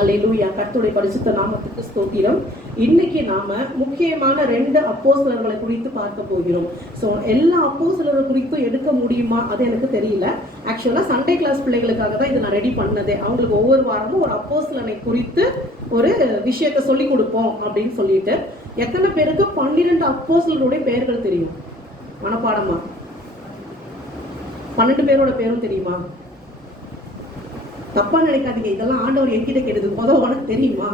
அல்லேலூயா. கர்த்தருடைய பரிசுத்த நாமத்துக்கு ஸ்தோத்திரம். இன்னைக்கு நாம முக்கியமான 2 அப்போஸ்தலர்களை குறித்து பார்க்க போகிறோம். ஸோ எல்லா அப்போஸ்தலர்கள் குறித்தும் எடுக்க முடியுமா அது எனக்கு தெரியல. ஆக்சுவலா சண்டே கிளாஸ் பிள்ளைகளுக்காக தான் இதை நான் ரெடி பண்ணதே. அவங்களுக்கு ஒவ்வொரு வாரமும் ஒரு அப்போஸ்தலனை குறித்து ஒரு விஷயத்தை சொல்லி கொடுப்போம் அப்படின்னு சொல்லிட்டு. எத்தனை பேருக்கு 12 அப்போஸ்தலருடைய பெயர்கள் தெரியும்? மனப்பாடமா? 12 பேரோட பேரும் தெரியுமா? தப்பா நினைக்காதீங்க, இதெல்லாம் ஆண்டவர் என்கிட்ட கேட்டது. உனக்கு தெரியுமா?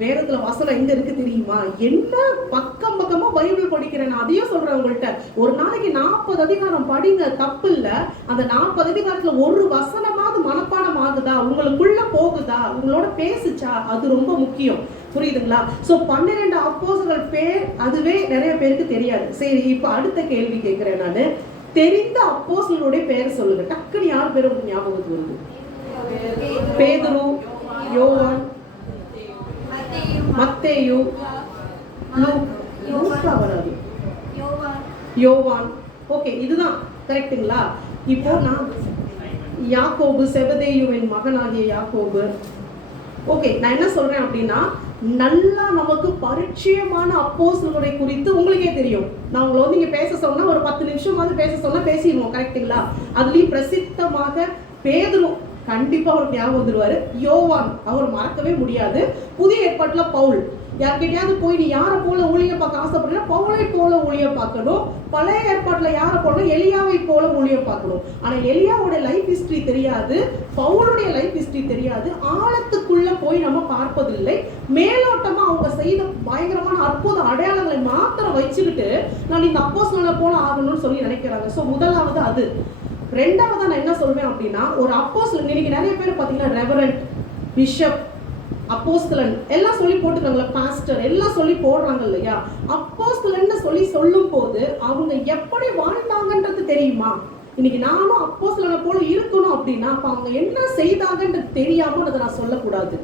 வேதத்துல வசனம் எங்க இருக்கு தெரியுமா? என்ன பக்கம் பக்கமா பைபிள் படிக்கிறேன், அதையும் சொல்றேன் உங்கள்கிட்ட. ஒரு நாளைக்கு 40 அதிகாரம் படிங்க, தப்பு இல்ல. அந்த 40 அதிகாரத்துல ஒரு வசனமாவது மனப்பாடம் ஆகுதா, உங்களுக்குள்ள போகுதா, உங்களோட பேசுச்சா, அது ரொம்ப முக்கியம். புரியுதுங்களா? சோ 12 அப்போஸ்தலர்கள் பேர் அதுவே நிறைய பேருக்கு தெரியாது. சரி, இப்ப அடுத்த கேள்வி கேட்கிறேன் நானு. தெரிந்த அப்போஸ்தலருடைய பேர் சொல்லுங்க. டக்குன்னு யார் பேர் உங்களுக்கு ஞாபகத்துக்கு வருது? பேதுரு, யோவான், மத்தேயு, யோவான். ஓகே, இதுதான் கரெக்ட்டுங்களா? இப்போ நான் யாக்கோபு, செபதேயுவின் மகனாகிய யாக்கோபு. ஓகே, நான் என்ன சொல்றேன் அப்படின்னா, நல்லா நமக்கு பரிச்சயமான அப்போஸ்தலரை குறித்து உங்களுக்கே தெரியும். நான் உங்களை வந்து இங்க பேச சொன்னா ஒரு 10 நிமிஷமாவது பேச சொன்னா பேசிடுவோம், கரெக்ட்டுங்களா? அதுலயும் பிரசித்தமாக பேதுரு கண்டிப்பா அவருக்கு ஞாபகம் வந்துருவாரு. யோவான் அவர் மறக்கவே முடியாது. புதிய ஏற்பாட்டுல பவுல். யார்கிட்டயாவது போய் நீ யாரை போல ஊழியம் பார்க்க ஆசைப்படுறீங்கன்னா பவுலை போல ஊழியம் பார்க்கணும். பழைய ஏற்பாட்டுல யாரை போல எலியாவை போல ஊழியம் பார்க்கணும். ஆனா எலியாவோட லைஃப் ஹிஸ்டரி தெரியாது, பவுலுடைய லைஃப் ஹிஸ்டரி தெரியாது. ஆழத்துக்குள்ள போய் நம்ம பார்ப்பதில்லை. மேலோட்டமா அவங்க செய்த பயங்கரமான அற்புத அடையாளங்களை மாத்திரம் வச்சுக்கிட்டு நான் இந்த அப்போஸ்தலனை போல ஆகணும்னு சொல்லி நினைக்கிறாங்க. சோ முதலாவது அது. ரெண்டாவது நான் என்ன சொல்வேன் அப்படின்னா, ஒரு அப்போஸ்தலன், இன்னைக்கு நிறைய பேர் பாத்தீங்கன்னா ரெவரண்ட், பிஷப், அப்போஸ்தலன் எல்லாம் சொல்லி போட்டுக்கிறாங்களா, பாஸ்டர் எல்லாம் சொல்லி போடுறாங்க இல்லையா? அப்போஸ்தலன் சொல்லி சொல்லும் போது அவங்க எப்படி வாழ்ந்தாங்கன்றது தெரியுமா? இன்னைக்கு நானும் அப்போஸ்தலனை போல இருக்கணும் அப்படின்னா அப்ப அவங்க என்ன செய்தாங்கன்றது தெரியாம அதை நான் சொல்லக்கூடாது.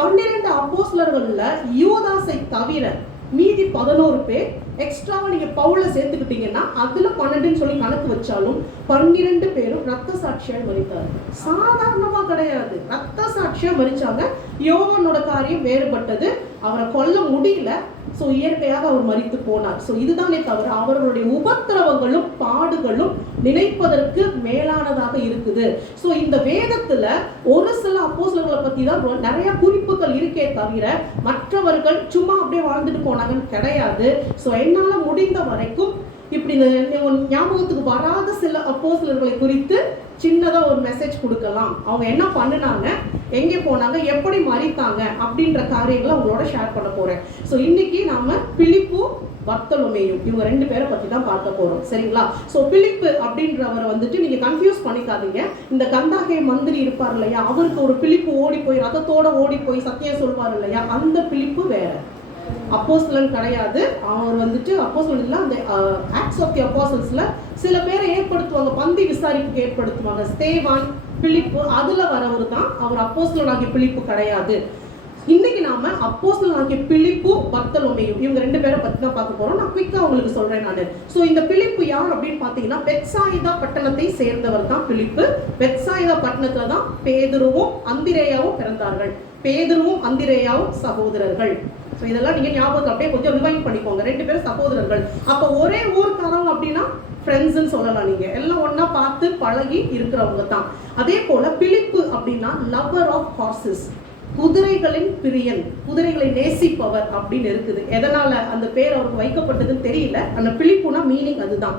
12 அப்போஸ்தலர்கள்ல யூதாசை தவிர மீதி 11 பேர் எக்ஸ்ட்ராவா நீங்க பவுல சேர்த்துக்கிட்டீங்கன்னா அதுல 12 சொல்லி கணக்கு வச்சாலும் 12 பேரும் ரத்த சாட்சியா மரித்தார். சாதாரணமா கிடையாது, ரத்த சாட்சியா மரிச்சாங்க. யோவானோட காரியம் வேறுபட்டது, அவரை கொல்ல முடியல. சோ இயற்கையாக அவர் மரித்து போனார். சோ இதுதானே தவிர அவர்களுடைய உபத்திரவங்களும் பாடுகளும் நினைப்பதற்கு மேலானதாக இருக்குது. சோ இந்த வேதத்துல ஒரு சில அப்போஸ்தலர்களை பத்தி தான் நிறைய குறிப்புகள் இருக்கே தவிர மற்றவர்கள் சும்மா அப்படியே வாழ்ந்துட்டு போனாங்கன்னு கிடையாது. சோ என்னால முடிந்த வரைக்கும் இப்படி ஞாபகத்துக்கு வராத சில அப்போஸ்தலர்களை குறித்து சின்னதா ஒரு மெசேஜ் கொடுக்கலாம். அவங்க என்ன பண்ணினாங்க, எங்கே போனாங்க, எப்படி மரித்தாங்க அப்படின்ற காரியங்களை அவங்களோட ஷேர் பண்ண போறேன். ஸோ இன்னைக்கு நாம பிலிப்பு, பர்த்தலோமேயு இவங்க 2 பேரை பத்தி தான் பார்க்க போறோம், சரிங்களா? ஸோ பிலிப்பு அப்படின்றவரை வந்துட்டு நீங்க கன்ஃபியூஸ் பண்ணிக்காதீங்க. இந்த கந்தாகே மந்திரி இருப்பார் இல்லையா, அவருக்கு ஒரு பிலிப்பு ஓடி போய் ரதத்தோட ஓடி போய் சத்தியம் சொல்வார் இல்லையா, அந்த பிலிப்பு வேற, அப்போஸ்தலன் கிடையாது. அவர் வந்துட்டு அப்போஸ்தலன் இல்ல, அந்த ஆக்ட்ஸ் ஆஃப் தி அப்போஸ்தலர்ஸ்ல சில பேரை ஏற்படுத்துவாங்க, பந்தி விசாரிப்புக்கு ஏற்படுத்துவாங்க. ஸ்தேவான், பிலிப்பு அதுல வரவர் தான். அவர் அப்போஸ்தலனாகிய பிலிப்பு கிடையாது. இன்னைக்கு நாம அப்போஸ்தலனாகிய பிலிப்பு, பர்த்தலோமேயு இவங்க 2 பேரை பத்தி தான் பார்க்க போறோம். நான் குயிக்கா உங்களுக்கு சொல்றேன் நானு. சோ இந்த பிலிப்பு யார் அப்படின்னு பாத்தீங்கன்னா, பெத்சாயிதா பட்டணத்தை சேர்ந்தவர் தான் பிலிப்பு. பெத்சாயிதா பட்டணத்துல தான் பேதுருவும் அந்திரேயாவும் பிறந்தார்கள். பேதுருவும் அந்திரேயாவும் சகோதரர்கள். ஸோ இதெல்லாம் நீங்க ஞாபகம் அப்படியே கொஞ்சம் ரிவைண்ட் பண்ணிக்கோங்க. 2 பேரும் சகோதரர்கள். அப்ப ஒரே ஊர்க்காரங்க அப்படின்னா ஃப்ரெண்ட்ஸ்ன்னு சொல்லலாம். நீங்க எல்லாம் ஒன்னா பார்த்து பழகி இருக்கிறவங்க தான். அதே போல பிலிப்பு அப்படின்னா லவர் ஆஃப் ஹார்சஸ், குதிரைகளின் பிரியன், குதிரைகளை நேசிப்பவர் அப்படின்னு இருக்குது. எதனால அந்த பேர் அவருக்கு வைக்கப்பட்டதுன்னு தெரியல. அந்த பிலிப்புனா மீனிங் அதுதான்.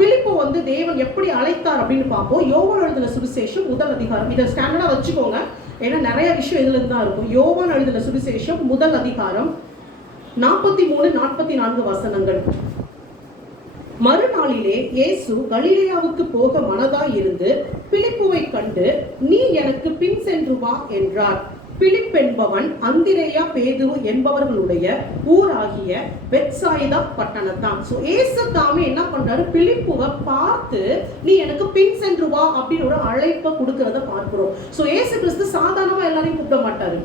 பிலிப்பு வந்து தேவன் எப்படி அழைத்தார் அப்படின்னு பார்ப்போம். யோவான் எழுதின சுவிசேஷம் 1 அதிகாரம். இதை ஸ்டாண்டர்டா வச்சுக்கோங்க, ஏன்னா நிறைய விஷயம் இதுல இருந்து தான் இருக்கும். யோவான் எழுதின சுவிசேஷம் 1 அதிகாரம் 43-44 வசனங்கள். மறுநாளிலே இயேசு கலிலேயாவுக்கு போக மனதாய் இருந்து பிலிப்புவை கண்டு, நீ எனக்கு பின் சென்று வா என்றார். பிலிப் என்பவன் அந்திரேயா, பேதுரு என்பவர்களுடைய ஊராகிய பெத்சாயிதா பட்டணத்தான். சோ இயேசு தாமே என்ன பண்றாரு, பிலிப்புவை பார்த்து நீ எனக்கு பின் சென்று வா அப்படின்னு ஒரு அழைப்பை கொடுக்கறத பார்க்கிறோம். சோ இயேசு கிறிஸ்து சாதாரணமா எல்லாரையும் கூப்பிட மாட்டாரு.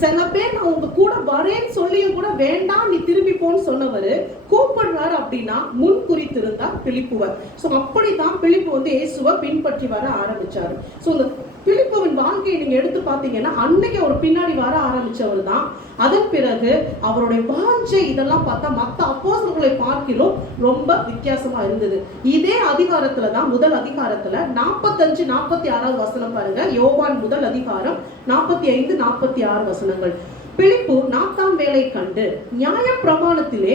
சில பேர் நான் உங்க கூட வரேன்னு சொல்லியும் கூட வேண்டாம் நீ திரும்பி போன்னு சொன்னவர் கூப்பிடுறாரு அப்படின்னா முன் குறித்திருந்தார் பிலிப்புவர். சோ அப்படித்தான் பிலிப்பு வந்து இயேசுவை பின்பற்றி வர ஆரம்பிச்சாரு. சோ இந்த பிலிப்புவின் வாழ்க்கையை நீங்க எடுத்து பார்த்தீங்கன்னா அன்னைக்கு அவர் பின்னாடி வர ஆரம்பிச்சவர் தான். அதன் பிறகு அவருடைய வாஞ்சை இதெல்லாம் பார்த்தா மற்ற அப்போஸ்தலர்களை பார்க்கிறோம் ரொம்ப வித்தியாசமா இருந்தது. இதே அதிகாரத்துல தான், முதல் அதிகாரத்துல 45-46 வசனம் பாருங்க. யோவான் முதல் அதிகாரம் 45-46 வசனங்கள். பிலிப்பு நாத்தான்வேலை கண்டு நியாய பிரமாணத்திலே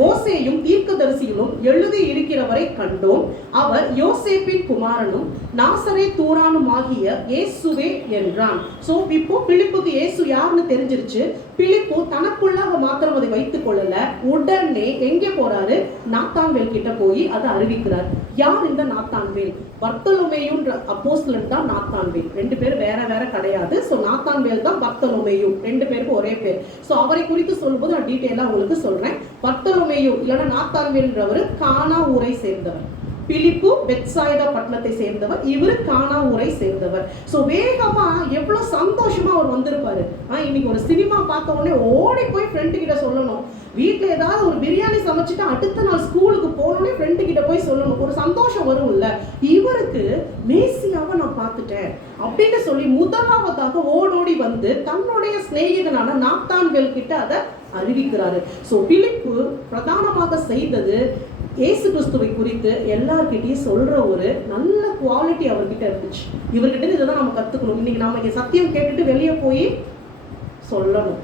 மோசேயும் தீர்க்கதரிசிகளும் எழுதி இருக்கிறவரை கண்டோம். அவர் யோசேப்பின் குமாரனும் நாசரேத் ஊரானுமாகிய இயேசுவே என்றான். சோ இப்போ பிலிப்புக்கு இயேசு யாருன்னு தெரிஞ்சிருச்சு. பிலிப்பு தனக்குள்ளாக மாத்திரம் அதை வைத்துக் கொள்ளல, உடனே எங்கே போறாரு? நாத்தான்வேல் கிட்ட போய் அதை அறிவிக்கிறார். யார் இந்த நாத்தான்வேல்? பர்த்தலோமேயுன்ற அப்போஸ்தலன் தான் நாத்தான்வேல். ரெண்டு பேரும் வேற வேற கிடையாது. சோ நாத்தான்வேல் தான் பர்த்தலோமேயு, ரெண்டு பேருக்கு ஒரே பேர். சோ அவரை குறித்து சொல்லும்போது நான் டீட்டெயிலா உங்களுக்கு சொல்றேன். பர்த்தலோமேயு இல்லைன்னா நாத்தான்வேல்ன்றவர் கானா ஊரை சேர்ந்தவர். பிலிப்பு பெத்சாய்தா பட்டணத்தை சேர்ந்தவர், இவரு கானா ஊரை சேர்ந்தவர். சோ வேகமா எவ்வளவு சந்தோஷமா அவர் வந்திருப்பாரு. இன்னைக்கு ஒரு சினிமா பார்த்த உடனே ஓடி போய் ஃப்ரெண்டு கிட்ட சொல்லணும். வீட்டுல ஏதாவது ஒரு பிரியாணி சமைச்சிட்டு அடுத்த நாள் ஸ்கூலுக்கு போனோடனே ஃப்ரெண்டு கிட்ட போய் சொல்லணும். ஒரு சந்தோஷம் வரும்ல. இவருக்கு மேசியாவை நான் பார்த்துட்டேன் அப்படின்னு சொல்லி முதலாவதாக ஓடோடி வந்து தன்னுடைய சிநேகிதனான நாத்தான்வேல் கிட்ட அதை அறிவிக்கிறாரு. சோ பிலிப்பு பிரதானமாக செய்தது இயேசு கிறிஸ்துவை குறித்து எல்லார்கிட்டையும் சொல்ற ஒரு நல்ல குவாலிட்டி அவர்கிட்ட இருந்துச்சு. இவர்கிட்ட இதை தான் நம்ம கத்துக்கணும். இன்னைக்கு நாம இங்க சத்தியம் கேட்டுட்டு வெளியே போய் சொல்லணும்.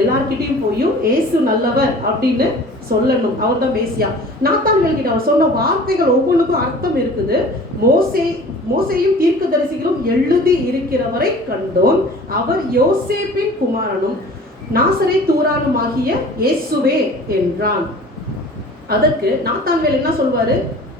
எல்லார்கிட்டையும் போய் இயேசு நல்லவர் அப்படின்னு சொல்லணும். அவர் தான் மேசியா. நாத்தான்வேல் கிட்ட அவர் சொன்ன வார்த்தைகள் ஒவ்வொன்றுக்கும் அர்த்தம் இருக்குது. மோசேயும் தீர்க்கதரிசிகளும் எழுதி இருக்கிறவரை கண்டோம். அவர் யோசேப்பின் குமாரனும் நாசரேத் ஊரானுமாகிய இயேசுவே என்றான். அதற்கு நாத்தான்வேல் என்ன சொல்வாரு?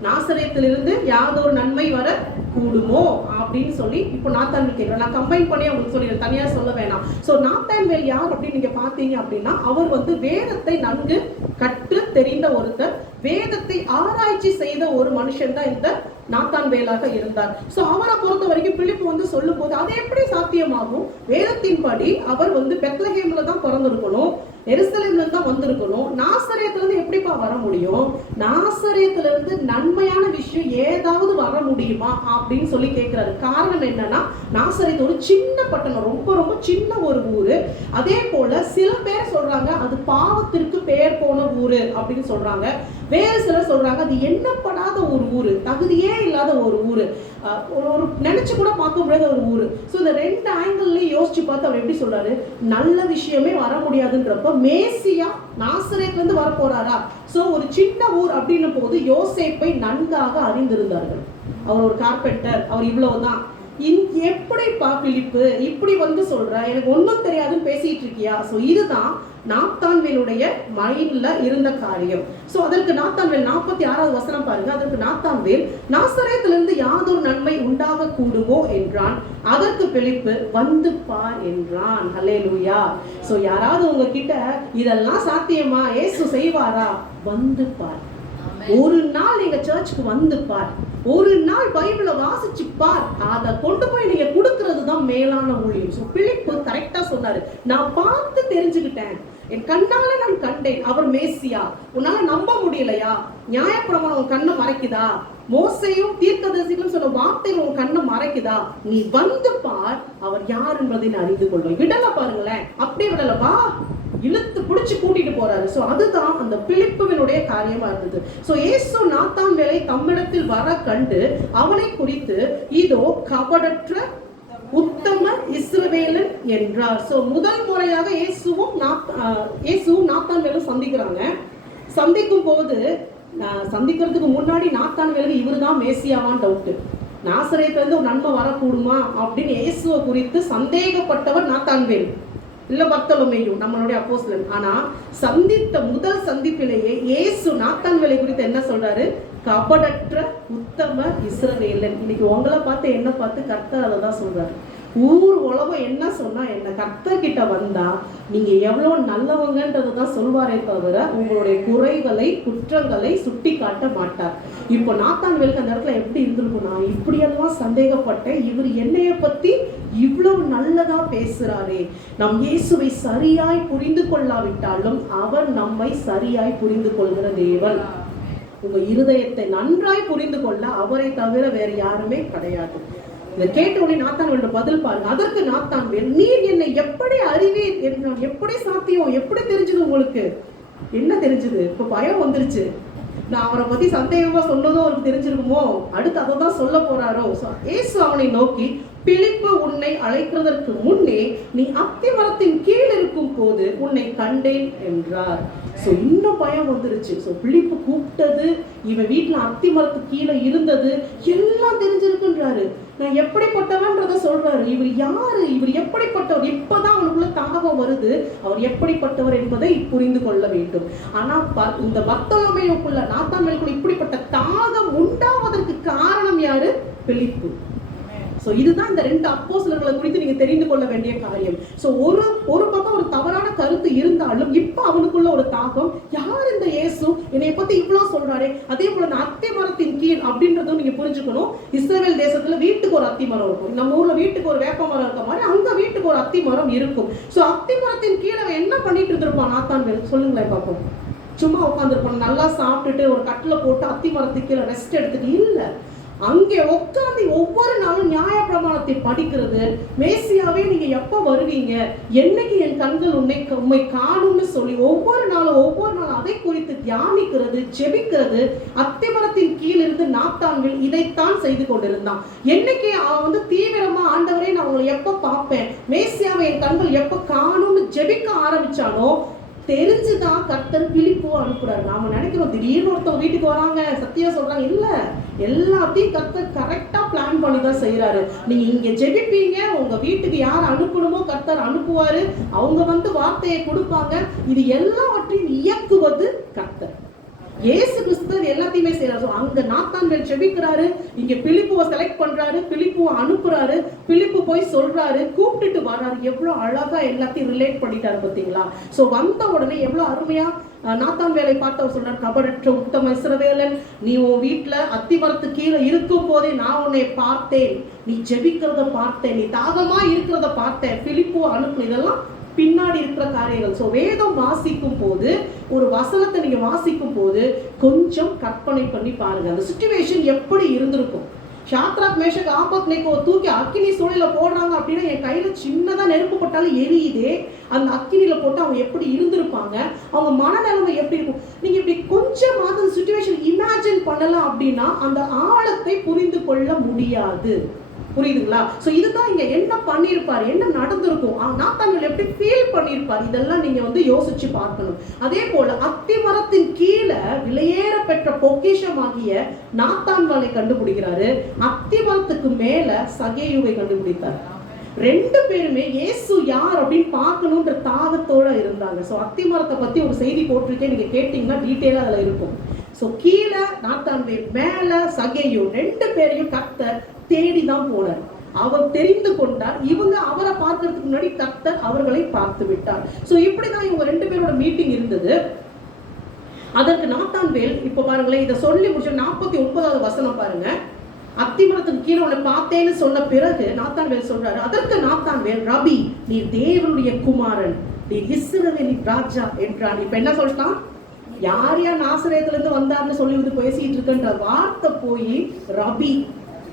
நாசரேத்திலிருந்து யாதொரு நன்மை வர கூடுமோ அப்படின்னு சொல்லி இப்போ நாத்தான்வேல் கேட்கிறேன். நான் கம்பைன் பண்ணி அவங்களுக்கு சொல்லிடுறேன், தனியா சொல்ல வேணாம். ஸோ நாத்தான்வேல் யார் அப்படின்னு நீங்க பாத்தீங்க அப்படின்னா, அவர் வந்து வேதத்தை நன்கு கற்று தெரிந்த ஒருத்தர், வேதத்தை ஆராய்ச்சி செய்த ஒரு மனுஷன் தான் இந்த நாத்தான்வேலாக இருந்தார். சோ அவரை பொறுத்த வரைக்கும் பிலிப்பு வந்து சொல்லும் போது அது எப்படி சாத்தியமாகும்? வேதத்தின்படி அவர் வந்து பெத்லகேம்ல தான் பிறந்திருக்கணும், எருசலேம்ல தான் வந்திருக்கணும். நாசரேத்துல இருந்து எப்படிப்பா வர முடியும்? நாசரேத்துல இருந்து நன்மையான விஷயம் ஏதாவது வர முடியுமா அப்படின்னு சொல்லி கேட்கிறாரு. காரணம் என்னன்னா, நாசரேத் ஒரு சின்ன பட்டணம், ரொம்ப ரொம்ப சின்ன ஒரு ஊரு. அதே போல சில பேர் சொல்றாங்க அது பாவத்திற்கு பெயர் போன ஊரு அப்படின்னு சொல்றாங்க. வேறு சிலர் சொல்றாங்க அது எண்ணப்படாத ஒரு ஊரு, தகுதியே இல்லாத ஒரு ஊரு, ஒரு நினைச்சு கூட பார்க்க முடியாத ஒரு ஊரு. ஸோ இந்த ரெண்டு ஆங்கிள்லயும் யோசிச்சு பார்த்து அவர் எப்படி சொல்றாரு? நல்ல விஷயமே வர முடியாதுன்றப்ப மேசியா நாசரேத்ல இருந்து வர போறாரா? சோ ஒரு சின்ன ஊர் அப்படின்னும் போது யோசேப்பை நன்காக அறிந்திருந்தார்கள். அவர் ஒரு கார்பெண்டர், அவர் இவ்வளவுதான். எப்படிப்பா பிலிப்பு இப்படி வந்து சொல்ற, எனக்கு ஒன்றும் தெரியாதுன்னு பேசிட்டு இருக்கியா? ஸோ இதுதான் நாத்தான்வேலுடைய மைண்ட்ல இருந்த காரியம். சோ அதற்கு நாத்தான்வேல் 46வது வசனம் பாருங்க. அதற்கு நாத்தான்வேல் நாசரேத்திலிருந்து யாதொரு நன்மை உண்டாக கூடுமோ என்றான். அதற்கு பிலிப்பு வந்து பார் என்றான். ஹல்லேலூயா. சோ யாராவது உங்ககிட்ட இதெல்லாம் சாத்தியமா, இயேசு செய்வாரா? வந்து பார். ஒரு நாள் நீங்க சர்ச்சுக்கு வந்து பார், ஒரு நாள் பைபிளை வாசிச்சு பார், அதை கொண்டு போய் நீங்க கொடுக்கிறது தான் மேலான ஊழியம். சோ பிலிப்பு கரெக்டா சொன்னாரு, நான் பார்த்து தெரிஞ்சுக்கிட்டேன், என் கண்ணால நான் கண்டேன், அவர் மேசியா. உன்னால நம்ப முடியலையா? நியாயப்பிரமாணம் உன் கண்ணை மறைக்குதா? மோசேயும் தீர்க்கதரிசிகளும் சொன்ன வார்த்தைகள் உன் கண்ணை மறைக்குதா? நீ வந்து பார், அவர் யார் என்பதை நான் அறிந்து கொள்வேன். விடல பாருங்களேன், அப்படியே விடல, வா, இழுத்து பிடிச்சு கூட்டிட்டு போறாரு. சோ அதுதான் அந்த பிலிப்புவினுடைய காரியமா இருந்தது. சோ இயேசு நாத்தான்வேலை தம்மிடத்தில் வர கண்டு அவனை குறித்து இதோ கபடற்ற உத்தம இஸ்ரவேலன் என்றார். சோ முதல் முறையாக இயேசுவும் நாத்தான்வேலும் சந்திக்கிறாங்க. சந்திக்கும் போது சந்திக்கிறதுக்கு முன்னாடி நாத்தான்வேலுக்கு இவர் தான் மேசியாவான் டவுட். நாசரேத்துல இருந்து ஒரு நன்மை வரக்கூடுமா அப்படின்னு இயேசுவை குறித்து சந்தேகப்பட்டவர் நாத்தான்வேல், இல்ல பர்த்தலோமேயு நம்மளுடைய அப்போஸ்தலன். ஆனா சந்தித்த முதல் சந்திப்பிலேயே இயேசு நாத்தான்வேலை குறித்து என்ன சொல்றாரு? கபடற்ற உத்தம இஸ்ரவேலன். இன்னைக்கு உங்களை பார்த்து என்ன பார்த்து கர்த்தர் அதை தான் சொல்றாரு. ஊர் உலகம் என்ன சொன்னா என்ன, கர்த்தர் கிட்ட வந்தா நீங்க எவ்வளவு நல்லவங்கன்றது தான் சொல்வாரே தவிர உங்களுடைய குறைகளை குற்றங்களை சுட்டி காட்ட மாட்டார். இப்போ நாத்தான்வேலுக்கு அந்த இடத்துல எப்படி இருந்திருக்கும்? நான் இப்படியெல்லாம் சந்தேகப்பட்டேன், இவர் என்னைய பத்தி இவ்வளவு நல்லதா பேசுறாரே. நம் இயேசுவை சரியாய் புரிந்து கொள்ளாவிட்டாலும் அவர் நம்மை சரியாய் புரிந்து கொள்கிற தேவன். உங்க இருதயத்தை நன்றாய் புரிந்து கொள்ள அவரை தவிர வேற யாருமே கிடையாது. இதை கேட்ட உடனே நாத்தான்வேலோட பதில் பாருங்க. அதற்கு நாத்தான்வேல், நீர் என்னை எப்படி அறிவீர்? எப்படி சாத்தியம்? எப்படி தெரிஞ்சது உங்களுக்கு? என்ன தெரிஞ்சது? இப்ப பயம் வந்துருச்சு. நான் அவரை பத்தி சந்தேகமா சொன்னதும் அவருக்கு தெரிஞ்சிருக்குமோ, அடுத்து அதை தான் சொல்ல போறாரோ. இயேசு அவனை நோக்கி, பிலிப்பு உன்னை அழைக்கிறதற்கு முன்னே நீ அத்திமரத்தின் கீழ் இருக்கும் போது உன்னை கண்டேன் என்றார். இன்னும் பயம் வந்துருச்சு. பிலிப்பு கூப்பிட்டது, இவன் வீட்டுல அத்திமரத்துக்கு கீழே இருந்தது எல்லாம் தெரிஞ்சிருக்குன்றாரு. நான் எப்படிப்பட்டவன்றத சொல்றாரு. இவர் யாரு? இவர் எப்படிப்பட்டவர்? இப்பதான் அவனுக்குள்ள தாகம் வருது, அவர் எப்படிப்பட்டவர் என்பதை புரிந்து கொள்ள வேண்டும். ஆனா இந்த பர்த்தலோமேயுக்குள்ள, நாத்தான்வேலுக்குள்ள இப்படிப்பட்ட தாகம் உண்டாவதற்கு காரணம் யாரு? பிலிப்பு. இதுதான் இந்த ரெண்டு அப்போஸ்தலர்களை குறித்து நீங்க தெரிந்து கொள்ள வேண்டிய காரியம். ஒரு பக்கம் ஒரு தவறான கருத்து இருந்தாலும் இப்ப அவனுக்குள்ள ஒரு தாகம், யார் இந்த இயேசு, என்னை பத்தி இவ்வளவு சொல்றாரு. அதே போல இந்த அத்தி மரத்தின் கீழ் அப்படின்றதும் நீங்க புரிஞ்சுக்கணும். இஸ்ரவேல் தேசத்துல வீட்டுக்கு ஒரு அத்தி மரம் இருக்கும். நம்ம ஊர்ல வீட்டுக்கு ஒரு வேப்ப மரம் இருக்க மாதிரி அங்க வீட்டுக்கு ஒரு அத்தி மரம் இருக்கும். அத்தி மரத்தின் கீழே என்ன பண்ணிட்டு இருந்திருப்பான் நாத்தான்வேல்? சொல்லுங்களேன் பாப்போம். சும்மா உட்காந்துருப்பான், நல்லா சாப்பிட்டுட்டு ஒரு கட்டில போட்டு அத்தி மரத்துக்கு கீழே ரெஸ்ட் எடுத்துட்டு இல்ல, அங்கே உட்காந்து ஒவ்வொரு நாளும் நியாய பிரமாணத்தை படிக்கிறது. மேசியாவே நீங்க எப்ப வருவீங்க, என்னைக்கு என் கண்கள் உண்மை காணும்னு சொல்லி ஒவ்வொரு நாளும் அதை குறித்து தியானிக்கிறது, ஜெபிக்கிறது. அத்திமரத்தின் கீழ் இருந்து நாத்தான்வேல் இதைத்தான் செய்து கொண்டிருந்தான். என்னைக்கு அவன் தீவிரமா ஆண்டவரே நான் உங்களை எப்ப பார்ப்பேன், மேசியாவை என் கண்கள் எப்ப காணும்னு ஜெபிக்க ஆரம்பிச்சானோ, தெரிஞ்சுதான் கர்த்தர் பிலிப்பு அனுப்புறாரு. நாம நினைக்கிறோம் திடீர்னு ஒருத்தவங்க வீட்டுக்கு வராங்க சத்தியா சொல்றாங்க, இல்ல, எல்லாத்தையும் கர்த்தர் கரெக்டா பிளான் பண்ணி தான் செய்யறாரு. நீங்க இங்க ஜெபிப்பீங்க, உங்க வீட்டுக்கு யார் அனுப்பணுமோ கர்த்தர் அனுப்புவாரு, அவங்க வார்த்தையை கொடுப்பாங்க. இது எல்லாவற்றையும் இயக்குவது கர்த்தர். இயேசு கிறிஸ்து எல்லாத்தையுமே செய்யறாரு. அங்க நாத்தான்வேல் ஜெபிக்கிறாரு, இங்க பிலிப்புவை செலக்ட் பண்றாரு, பிலிப்புவை அனுப்புறாரு, பிலிப்பு போய் சொல்றாரு, கூப்பிட்டுட்டு வர்றாரு. எவ்வளவு அழகா எல்லாத்தையும் ரிலேட் பண்ணிட்டாரு பாத்தீங்களா? வந்த உடனே எவ்வளவு அருமையா நாத்தான்வேலை பார்த்து அவர் சொல்றாரு, கபடற்ற உத்தம இஸ்ரவேலன், நீ உன் வீட்டுல அத்திமரத்து கீழே இருக்கும் போதே நான் உன்னை பார்த்தேன், நீ ஜெபிக்கிறத பார்த்தேன், நீ தாகமா இருக்கிறத பார்த்தேன், பிலிப்புவை அனுப்பு. இதெல்லாம் பின்னாடி இருக்கிற காரியங்கள். வேதம் வாசிக்கும் போது, ஒரு வசனத்தை நீங்க வாசிக்கும் போது கொஞ்சம் கற்பனை பண்ணி பாருங்க, அந்த சிச்சுவேஷன் எப்படி இருந்திருக்கும். ஷாத்ராக் மேஷக் ஆபத்நேகோ தூக்கி அக்கினி சூளையில போடுறாங்க அப்படின்னா, என் கையில சின்னதா நெருப்பு போட்டாலும் எரியுதே, அந்த அக்கினியில போட்டு அவங்க எப்படி இருந்திருப்பாங்க, அவங்க மனநிலைமை எப்படி இருக்கும். நீங்க இப்படி கொஞ்சமாவது சிச்சுவேஷன் இமேஜின் பண்ணலாம் அப்படின்னா அந்த ஆழத்தை புரிந்து கொள்ள முடியாது. புரியுதுங்களா? இதுதான் இங்க என்ன பண்ணிருப்பாரு, என்ன நடந்திருக்கும், நாத்தான்வேல் எப்படி ஃபீல் பண்ணிருப்பாரு, இதெல்லாம் நீங்க யோசிச்சு பார்க்கணும். அதே போல அத்திமரத்தின் கீழே விலையேற பெற்ற பொக்கிஷமாகிய நாத்தான்வேலை கண்டுபிடிக்கிறாரு, அத்திமரத்துக்கு மேல சகேயுவை கண்டுபிடித்தார். ரெண்டு பேருமே இயேசு யார் அப்படின்னு பார்க்கணுன்ற தாகத்தோட இருந்தாங்க. அத்திமரத்தை பத்தி ஒரு செய்தி போட்டிருக்கேன், நீங்க கேட்டீங்கன்னா டீட்டெயிலா அதுல இருக்கும். கீழே நாத்தான்வேல், மேல சகேயு, ரெண்டு பேரையும் கர்த்தர் தேடிதான் போனார். அவர் தெரிந்து கொண்டார், இவங்க அவரை பார்க்கறதுக்கு முன்னாடி கர்த்தர் அவர்களை பார்த்து விட்டார். இப்படிதான் இவங்க ரெண்டு பேரோட மீட்டிங் இருந்தது. அதற்கு நாத்தான்வேல் இப்ப பாருங்களேன், இதை சொல்லி முடிச்ச 49வது வசனம் பாருங்க. அத்திமரத்துக்கு கீழே உன்னை பார்த்தேன்னு சொன்ன பிறகு நாத்தான்வேல் சொல்றாரு, அதற்கு நாத்தான்வேல், ரபி, நீ தேவனுடைய குமாரன், நீ இஸ்ரவேலின் ராஜா என்றான். இப்ப என்ன சொல்லிட்டான்? யார் நாசரேத்துல இருந்து வந்தார்னு சொல்லி பேசிட்டு இருக்குன்ற வார்த்தை போய் ரபி,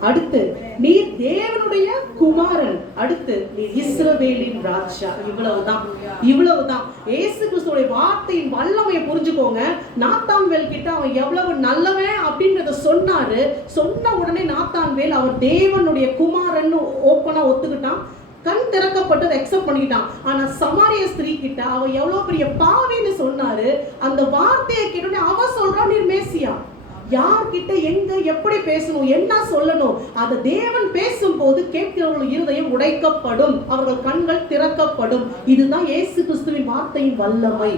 அடுத்து நீ தேவனுடைய குமாரன், அடுத்து நீ இஸ்ரவேலின் ராஜா. இவ்வளவுதான் இயேசு கிறிஸ்துவோட வார்த்தையின் வல்லமையை புரிஞ்சுக்கோங்க. நாத்தான்வேல் கிட்ட அவன் எவ்வளவு நல்லவன் அப்படின்றத சொன்னாரு. சொன்ன உடனே நாத்தான்வேல் அவர் தேவனுடைய குமாரன் ஓப்பனா ஒத்துக்கிட்டான், கண் திறக்கப்பட்டது எக்ஸப்ட் பண்ணிட்டான். ஆனா சமாரிய ஸ்திரீ கிட்ட அவ எவ்வளவு பெரிய பாவின்னு சொன்னாரு. அந்த வார்த்தையை கேட்டோடனே அவ சொல்றான், நீர் மேசியா. யார்கிட்ட எங்க எப்படி பேசணும், என்ன சொல்லணும், அதை தேவன் பேசும்போது கேட்கிறவர்கள் இருதயம் உடைக்கப்படும், அவர்கள் கண்கள் திறக்கப்படும். இதுதான் இயேசு கிறிஸ்துவின் வார்த்தையின் வல்லமை.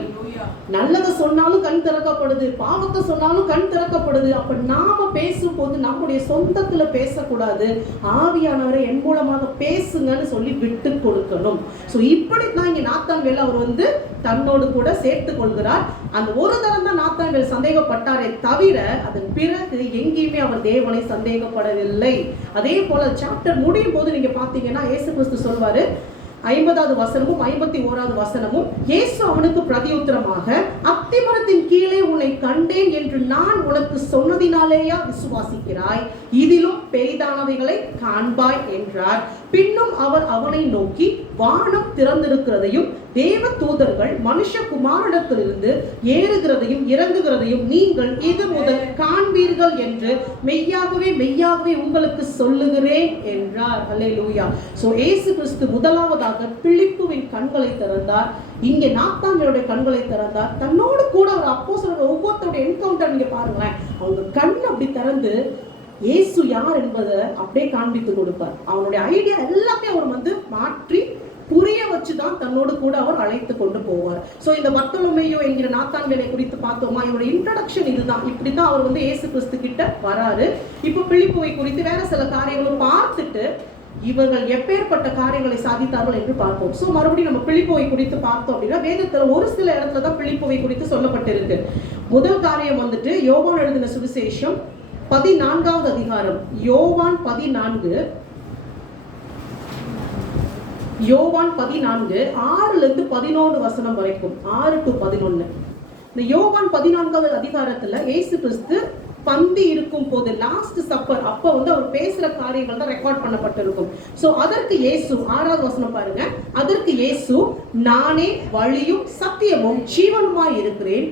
நல்லதை சொன்னாலும் கண் திறக்கப்படுது, பாவத்தை சொன்னாலும் கண் திறக்கப்படுது. அப்ப நாம பேசும்போது நம்முடைய சொந்தத்துல பேசக்கூடாது, ஆவியானவரை என் மூலமாக பேசுங்கன்னு சொல்லி விட்டு கொடுக்கணும். இப்படித்தான் இங்க நாத்தான்வேல் அவர் தன்னோடு கூட சேர்த்து கொள்கிறார். அந்த ஒரு தரம் தான் நாத்தான்வேல் சந்தேகப்பட்டாரே தவிர அதன் பிறகு எங்கேயுமே அவர் தேவனை சந்தேகப்படவில்லை. அதே போல சாப்டர் முடியும் போது நீங்க பாத்தீங்கன்னா இயேசு கிறிஸ்து சொல்வாரு, 50வது வசனமும் 51வது வசனமும், இயேசு அவனுக்கு பிரதியுத்தரமாக, அத்திமரத்தின் கீழே உன்னை கண்டேன் என்று நான் உனக்கு சொன்னதினாலேயா விசுவாசிக்கிறாய்? இதிலும் பெரிதானவைகளை காண்பாய் என்றார். பின்னும் அவர் அவனை நோக்கி, வானம் திறந்திருக்கிறதையும் தேவ தூதர்கள் மனுஷகுமாரனிடத்திலிருந்து ஏறுகிறதையும் இறங்குகிறதையும் நீங்கள் இது முதல் காண்பீர்கள் என்று மெய்யாகவே மெய்யாகவே உங்களுக்கு சொல்லுகிறேன் என்றார். அல்லேலூயா. சோ இயேசு கிறிஸ்து முதலாவதாக பிலிப்புவின் கண்களை திறந்தார். இங்கே நாத்தான்களுடைய கண்களை திறந்தார். தன்னோடு கூட அவர் அப்போஸ்தலர்கள் ஒவ்வொருத்தருடைய என்கவுண்டர் நீங்க பாருங்களேன். அவங்க கண் அப்படி திறந்து இயேசு யார் என்பதை அப்படியே காண்பித்து கொடுப்பார். அவனுடைய ஐடியா எல்லாமே அவர் மாற்றி புரிய வச்சுதான் தன்னோடு கூட அவர் அழைத்து கொண்டு போவார். சோ இந்த பர்த்தலோமேயு என்கிற நாத்தான்வேலை குறித்து பார்த்தோமா? இவருடைய இன்ட்ரோடக்ஷன் இதுதான். இப்படிதான் அவர் இயேசு கிறிஸ்து கிட்ட வராரு. இப்போ பிலிப்புவை குறித்து வேற சில காரியங்களும் பார்த்துட்டு இவர்கள் எப்பேற்பட்ட காரியங்களை சாதித்தார்கள் என்று பார்ப்போம். சோ மறுபடியும் நம்ம பிலிப்புவை குறித்து பார்த்தோம் அப்படின்னா, வேதத்துல ஒரு சில இடத்துல தான் பிலிப்புவை குறித்து சொல்லப்பட்டிருக்கு. முதல் காரியம் யோவான் எழுதின சுவிசேஷம் 14வது அதிகாரம். யோவான் 14 6 to 11 வசனம் வரைக்கும், 6 to 11. இந்த யோவான் 14வது அதிகாரத்துல இயேசு கிறிஸ்து பந்தி இருக்கும் போது, லாஸ்ட் சப்பர் அப்ப அவர் பேசுற காரியங்கள் தான் ரெக்கார்ட் பண்ணப்பட்டிருக்கும். சோ அதற்கு இயேசு, 6வது வசனம் பாருங்க. அதற்கு இயேசு, நானே வழியும் சத்தியமும் ஜீவனுமாய் இருக்கிறேன்,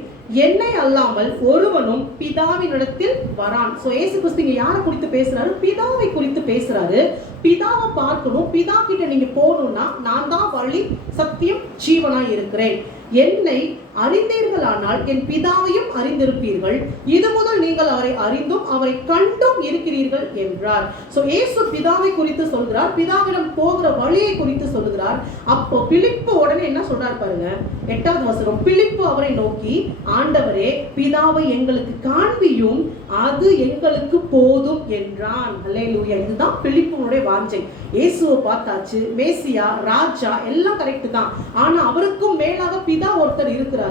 என்னை அல்லாமல் ஒருவனும் பிதாவினிடத்தில் வரான். சோ இயேசு கிறிஸ்து இங்க யாரை குறித்து பேசுறாரு? பிதாவை குறித்து பேசுறாரு. பிதாவை பார்க்கணும், பிதா கிட்ட நீங்க போகணும்னா நான் தான் வழி சத்தியம் ஜீவனாய் இருக்கிறேன். என்னை அறிந்தீர்களானால் என் பிதாவையும் அறிந்திருப்பீர்கள். இது முதல் நீங்கள் அவரை அறிந்தும் அவரை கண்டும் இருக்கிறீர்கள் என்றார். சோ இயேசு பிதாவை குறித்து சொல்கிறார், பிதாவிடம் போகிற வழியை குறித்து சொல்கிறார். அப்போ பிலிப்பு உடனே என்ன சொல்றாரு பாருங்க, 8வது வசனம். பிலிப்பு அவரை நோக்கி, ஆண்டவரே, பிதாவை எங்களுக்கு காண்பியும், அது எங்களுக்கு போதும் என்றான். அல்லேலூயா. இதுதான் பிலிப்புனுடைய வாஞ்சை. இயேசுவை பார்த்தாச்சு, மேசியா, ராஜா எல்லாம் கரெக்ட் தான். ஆனா அவருக்கும் மேலாக பிதா ஒருத்தர் இருக்கிறாரு.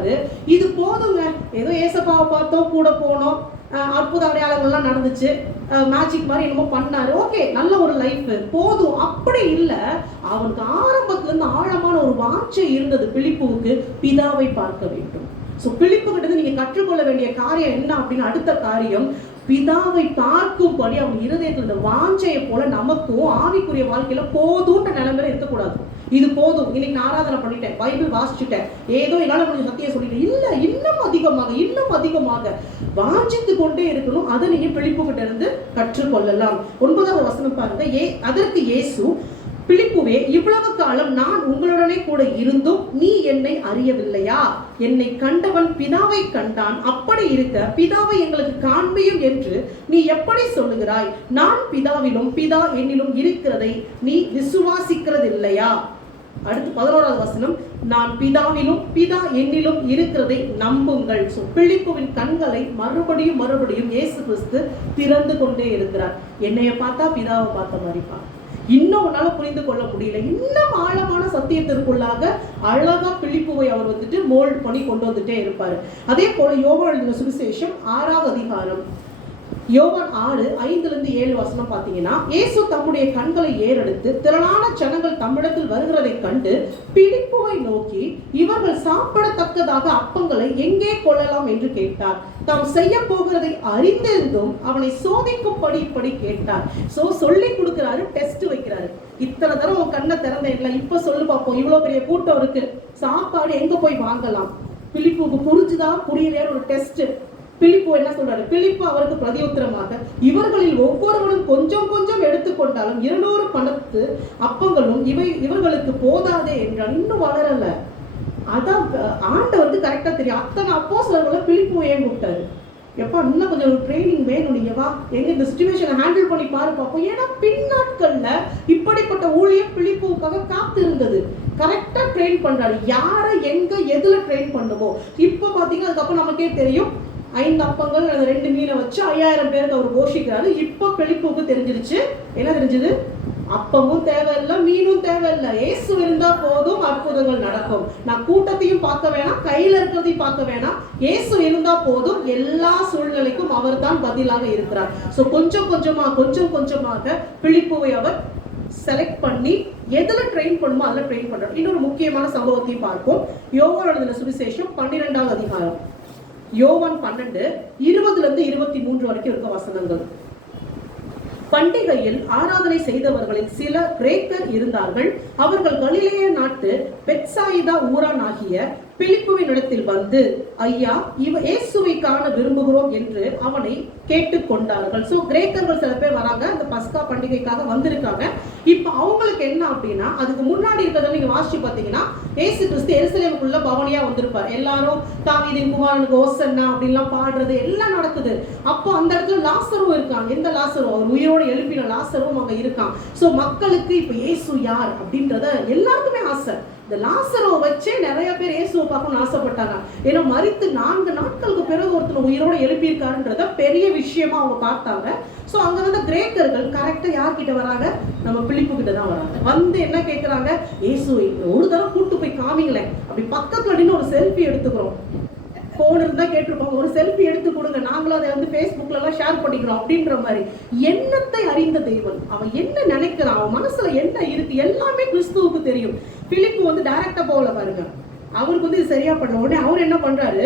இது போதுங்க. ஏதோ ஏசப்பாவை பார்த்தோம், கூட போனோம், அற்புத அடையாளங்கள்லாம் நடந்துச்சு, மேஜிக் மாதிரி என்னமோ பண்ணாரு, ஓகே, நல்ல ஒரு லைஃப் போதும். அப்படி இல்ல, அவனுக்கு ஆரம்பத்துல இருந்து ஆழமான ஒரு வாஞ்சை இருந்தது. பிலிப்புவுக்கு பிதாவை பார்க்க வேண்டும். சோ பிலிப்பு கிட்ட நீங்க கற்றுக்கொள்ள வேண்டிய காரியம் என்ன அப்படின்னு, அடுத்த காரியம், பிதாவை பார்க்கும்படி அவன் இருதயத்தில் இந்த வாஞ்சையை போல நமக்கும் ஆவிக்குரிய வாழ்க்கையில போதுன்ற நிலைமையில இருக்கக்கூடாது. இது போதும், இன்னைக்கு நான் ஆராதனை பண்ணிட்டேன், பைபிள் வாசிச்சுட்டேன், ஏதோ என்னால கொஞ்சம் சத்தியம் சொல்லிட்டேன். இல்ல, இன்னும் அதிகமாக வாஞ்சித்து கொண்டே இருக்கணும். அதை நீங்க பிலிப்பு கிட்ட இருந்து கற்றுக்கொள்ளலாம். 9வது வசனம் பாருங்க. அதற்கு இயேசு, பிலிப்புவே, இவ்வளவு காலம் நான் உங்களுடனே கூட இருந்தும் நீ என்னை அறியவில்லையா? என்னை கண்டவன் பிதாவை கண்டான். அப்படி இருக்க பிதாவை எங்களுக்கு காண்பியும் என்று நீ எப்படி சொல்லுகிறாய்? நான் பிதாவிலும் பிதா என்னிலும் இருக்கிறதை நீ விசுவாசிக்கிறது இல்லையா? அடுத்து 11வது வசனம். நான் பிதாவிலும் பிதா என்னிலும் இருக்கிறதை நம்புங்கள். பிலிப்புவின் கண்களை மறுபடியும் இயேசு கிறிஸ்து திறந்து கொண்டே இருக்கிறார். என்னைய பார்த்தா பிதாவை பார்த்த மாதிரிப்பா. இன்னும் உன்னால புரிந்து கொள்ள முடியல, இன்னும் ஆழமான சத்தியத்திற்குள்ளாக அழகா பிலிப்புவை அவர் மோல்ட் பண்ணி கொண்டு வந்துட்டே இருப்பாரு. அதே போல யோவான் எழுதின சுவிசேஷம் 6வது அதிகாரம், யோவான் 6:5-7 வசனம் பார்த்தீங்கன்னா, இயேசு தம்முடைய கண்களை ஏறெடுத்து திரளான ஜனங்கள் தம்மிடத்தில் வருகிறதை கண்டு பிலிப்புவை நோக்கி, இவர்கள் சாப்பிடத்தக்கதாக அப்பங்களை எங்கே கொள்ளலாம் என்று கேட்டார். தாம் செய்ய போகிறதை அறிந்திருந்தும் அவனை சோதிக்கும்படி இப்படி கேட்டார். சோ சொல்லி கொடுக்கிறாரு, டெஸ்ட் வைக்கிறாரு. இத்தனை தரம் உன் கண்ணை திறந்த இல்லை, இப்ப சொல்லு பார்ப்போம், இவ்வளவு பெரிய கூட்டம் இருக்கு, சாப்பாடு எங்க போய் வாங்கலாம்? பிலிப்புக்கு புரிஞ்சுதான் புரியலையான்னு ஒரு டெஸ்ட். பிலிப்பு என்ன சொல்றாரு? பிலிப்பு அவருக்கு பிரதியுத்தரமாக, இவர்களில் ஒவ்வொருவரும் கொஞ்சம் கொஞ்சம் எடுத்துக்கொண்டாலும் 200 பணத்து அப்பங்களும் இவர்களுக்கு போதாதே என்றால். இன்னும் வளரல. அதான் ஆண்டவருக்கு கரெக்டா தெரியும். அத்தனை அப்போஸ்தலர்களை பிலிப்பு ஏன் கூப்பிட்டாரு? எப்பா, இன்னும் கொஞ்சம் ஒரு ட்ரைனிங் வேணும், நீங்க வா, எங்க இந்த சிச்சுவேஷனை ஹேண்டில் பண்ணி பாரு பார்ப்போம். ஏன்னா பின்னாட்கள்ல இப்படிப்பட்ட ஊழியம் பிலிப்புவுக்காக காத்து இருந்தது. கரெக்டா ட்ரெயின் பண்றாரு. யாரை எங்க எதுல ட்ரெயின் பண்ணுமோ. இப்ப பாத்தீங்கன்னா அதுக்கப்புறம் நமக்கே தெரியும், 5 அப்பங்கள் 2 மீனை வச்சு 5000 பேருக்கு அவர் போஷிக்கிறாரு. இப்ப பிலிப்புவுக்கு தெரிஞ்சிருச்சு. என்ன தெரிஞ்சது? அப்பமும் தேவையில்லை, மீனும் தேவையில்லை, இயேசு இருந்தா போதும், அற்புதங்கள் நடக்கும். நான் கூட்டத்தையும் பார்க்க வேணாம், கையில இருக்கிறதையும் பார்க்க வேணாம், இயேசு இருந்தா போதும், எல்லா சூழ்நிலைக்கும் அவர் தான் பதிலாக இருக்கிறார். சோ கொஞ்சம் கொஞ்சமாக பிலிப்புவை அவர் செலக்ட் பண்ணி எதுல ட்ரெயின் பண்ணுமோ அதுல ட்ரெயின் பண்றாரு. இன்னொரு முக்கியமான சம்பவத்தையும் பார்ப்போம். யோவான் எழுதின சுவிசேஷம் 12வது அதிகாரம். யோவான் 12:20-23 வரைக்கும் இருக்க வசனங்கள். பண்டிகையில் ஆராதனை செய்தவர்களில் சில கிரேக்கர் இருந்தார்கள். அவர்கள் கலிலேய நாட்டு பெத்சாயிதா ஊரான் ஆகிய பிலிப்புவின் இடத்தில் வந்து, ஐயா, இயேசுவை காண விரும்புகிறோம் என்று அவனை கேட்டுக்கொண்டார்கள். சோ கிரேக்கர்கள் சில பேர் வராங்க, அந்த பஸ்கா பண்டிகைக்காக வந்திருக்காங்க. இப்ப அவங்களுக்கு என்ன அப்படின்னா, அதுக்கு முன்னாடி இருக்கிறத நீங்க வாசிச்சு பாத்தீங்கன்னா, இயேசு கிறிஸ்து எருசலேமுக்குள்ள பவனியா வந்திருப்பார். எல்லாரும் தாவீதின் குமாரனுக்கு ஓசன்னா அப்படின்லாம் பாடுறது எல்லாம் நடக்குது. அப்போ அந்த இடத்துல லாசரும் இருக்காங்க. எந்த லாசரும்? அவர் உயிரோடு எழுப்பின லாசரும் அங்க இருக்கான். சோ மக்களுக்கு இப்ப இயேசு யார் அப்படின்றத எல்லாருக்குமே ஆசை. இந்த லாசரை வச்சே நிறைய பேர் இயேசுவை பார்க்கணும்னு ஆசைப்பட்டாங்க. ஏன்னா மரித்து 4 நாட்களுக்கு பிறகு ஒருத்தர் உயிரோட எழுப்பியிருக்காருன்றத பெரிய விஷயமா அவங்க பார்த்தாங்க. ஸோ அங்க வந்து கிரேக்கர்கள் கரெக்டா யார்கிட்ட வராங்க? நம்ம பிலிப்பு கிட்ட தான் வராங்க. வந்து என்ன கேட்கறாங்க? இயேசுவை ஒரு தடவை கூட்டு போய் காமிங்களேன், அப்படி பக்கத்துல நின்று ஒரு செல்ஃபி எடுத்துக்கிறோம். போன் இருந்தா கேட்டிருப்பாங்க, ஒரு செல்ஃபி எடுத்து கொடுங்க, நாங்களும் அதை வந்து Facebookல எல்லாம் ஷேர் பண்ணிக்கிறோம் அப்படின்ற மாதிரி. எண்ணத்தை அறிந்த தேவன், அவன் என்ன நினைக்கிறான், அவன் மனசுல என்ன இருக்கு, எல்லாமே கிறிஸ்துவுக்கு தெரியும். பிலிப்பு வந்து டைரக்டா போகல பாருங்க, அவருக்கு வந்து இது சரியா பண்ண உடனே அவர் என்ன பண்றாரு?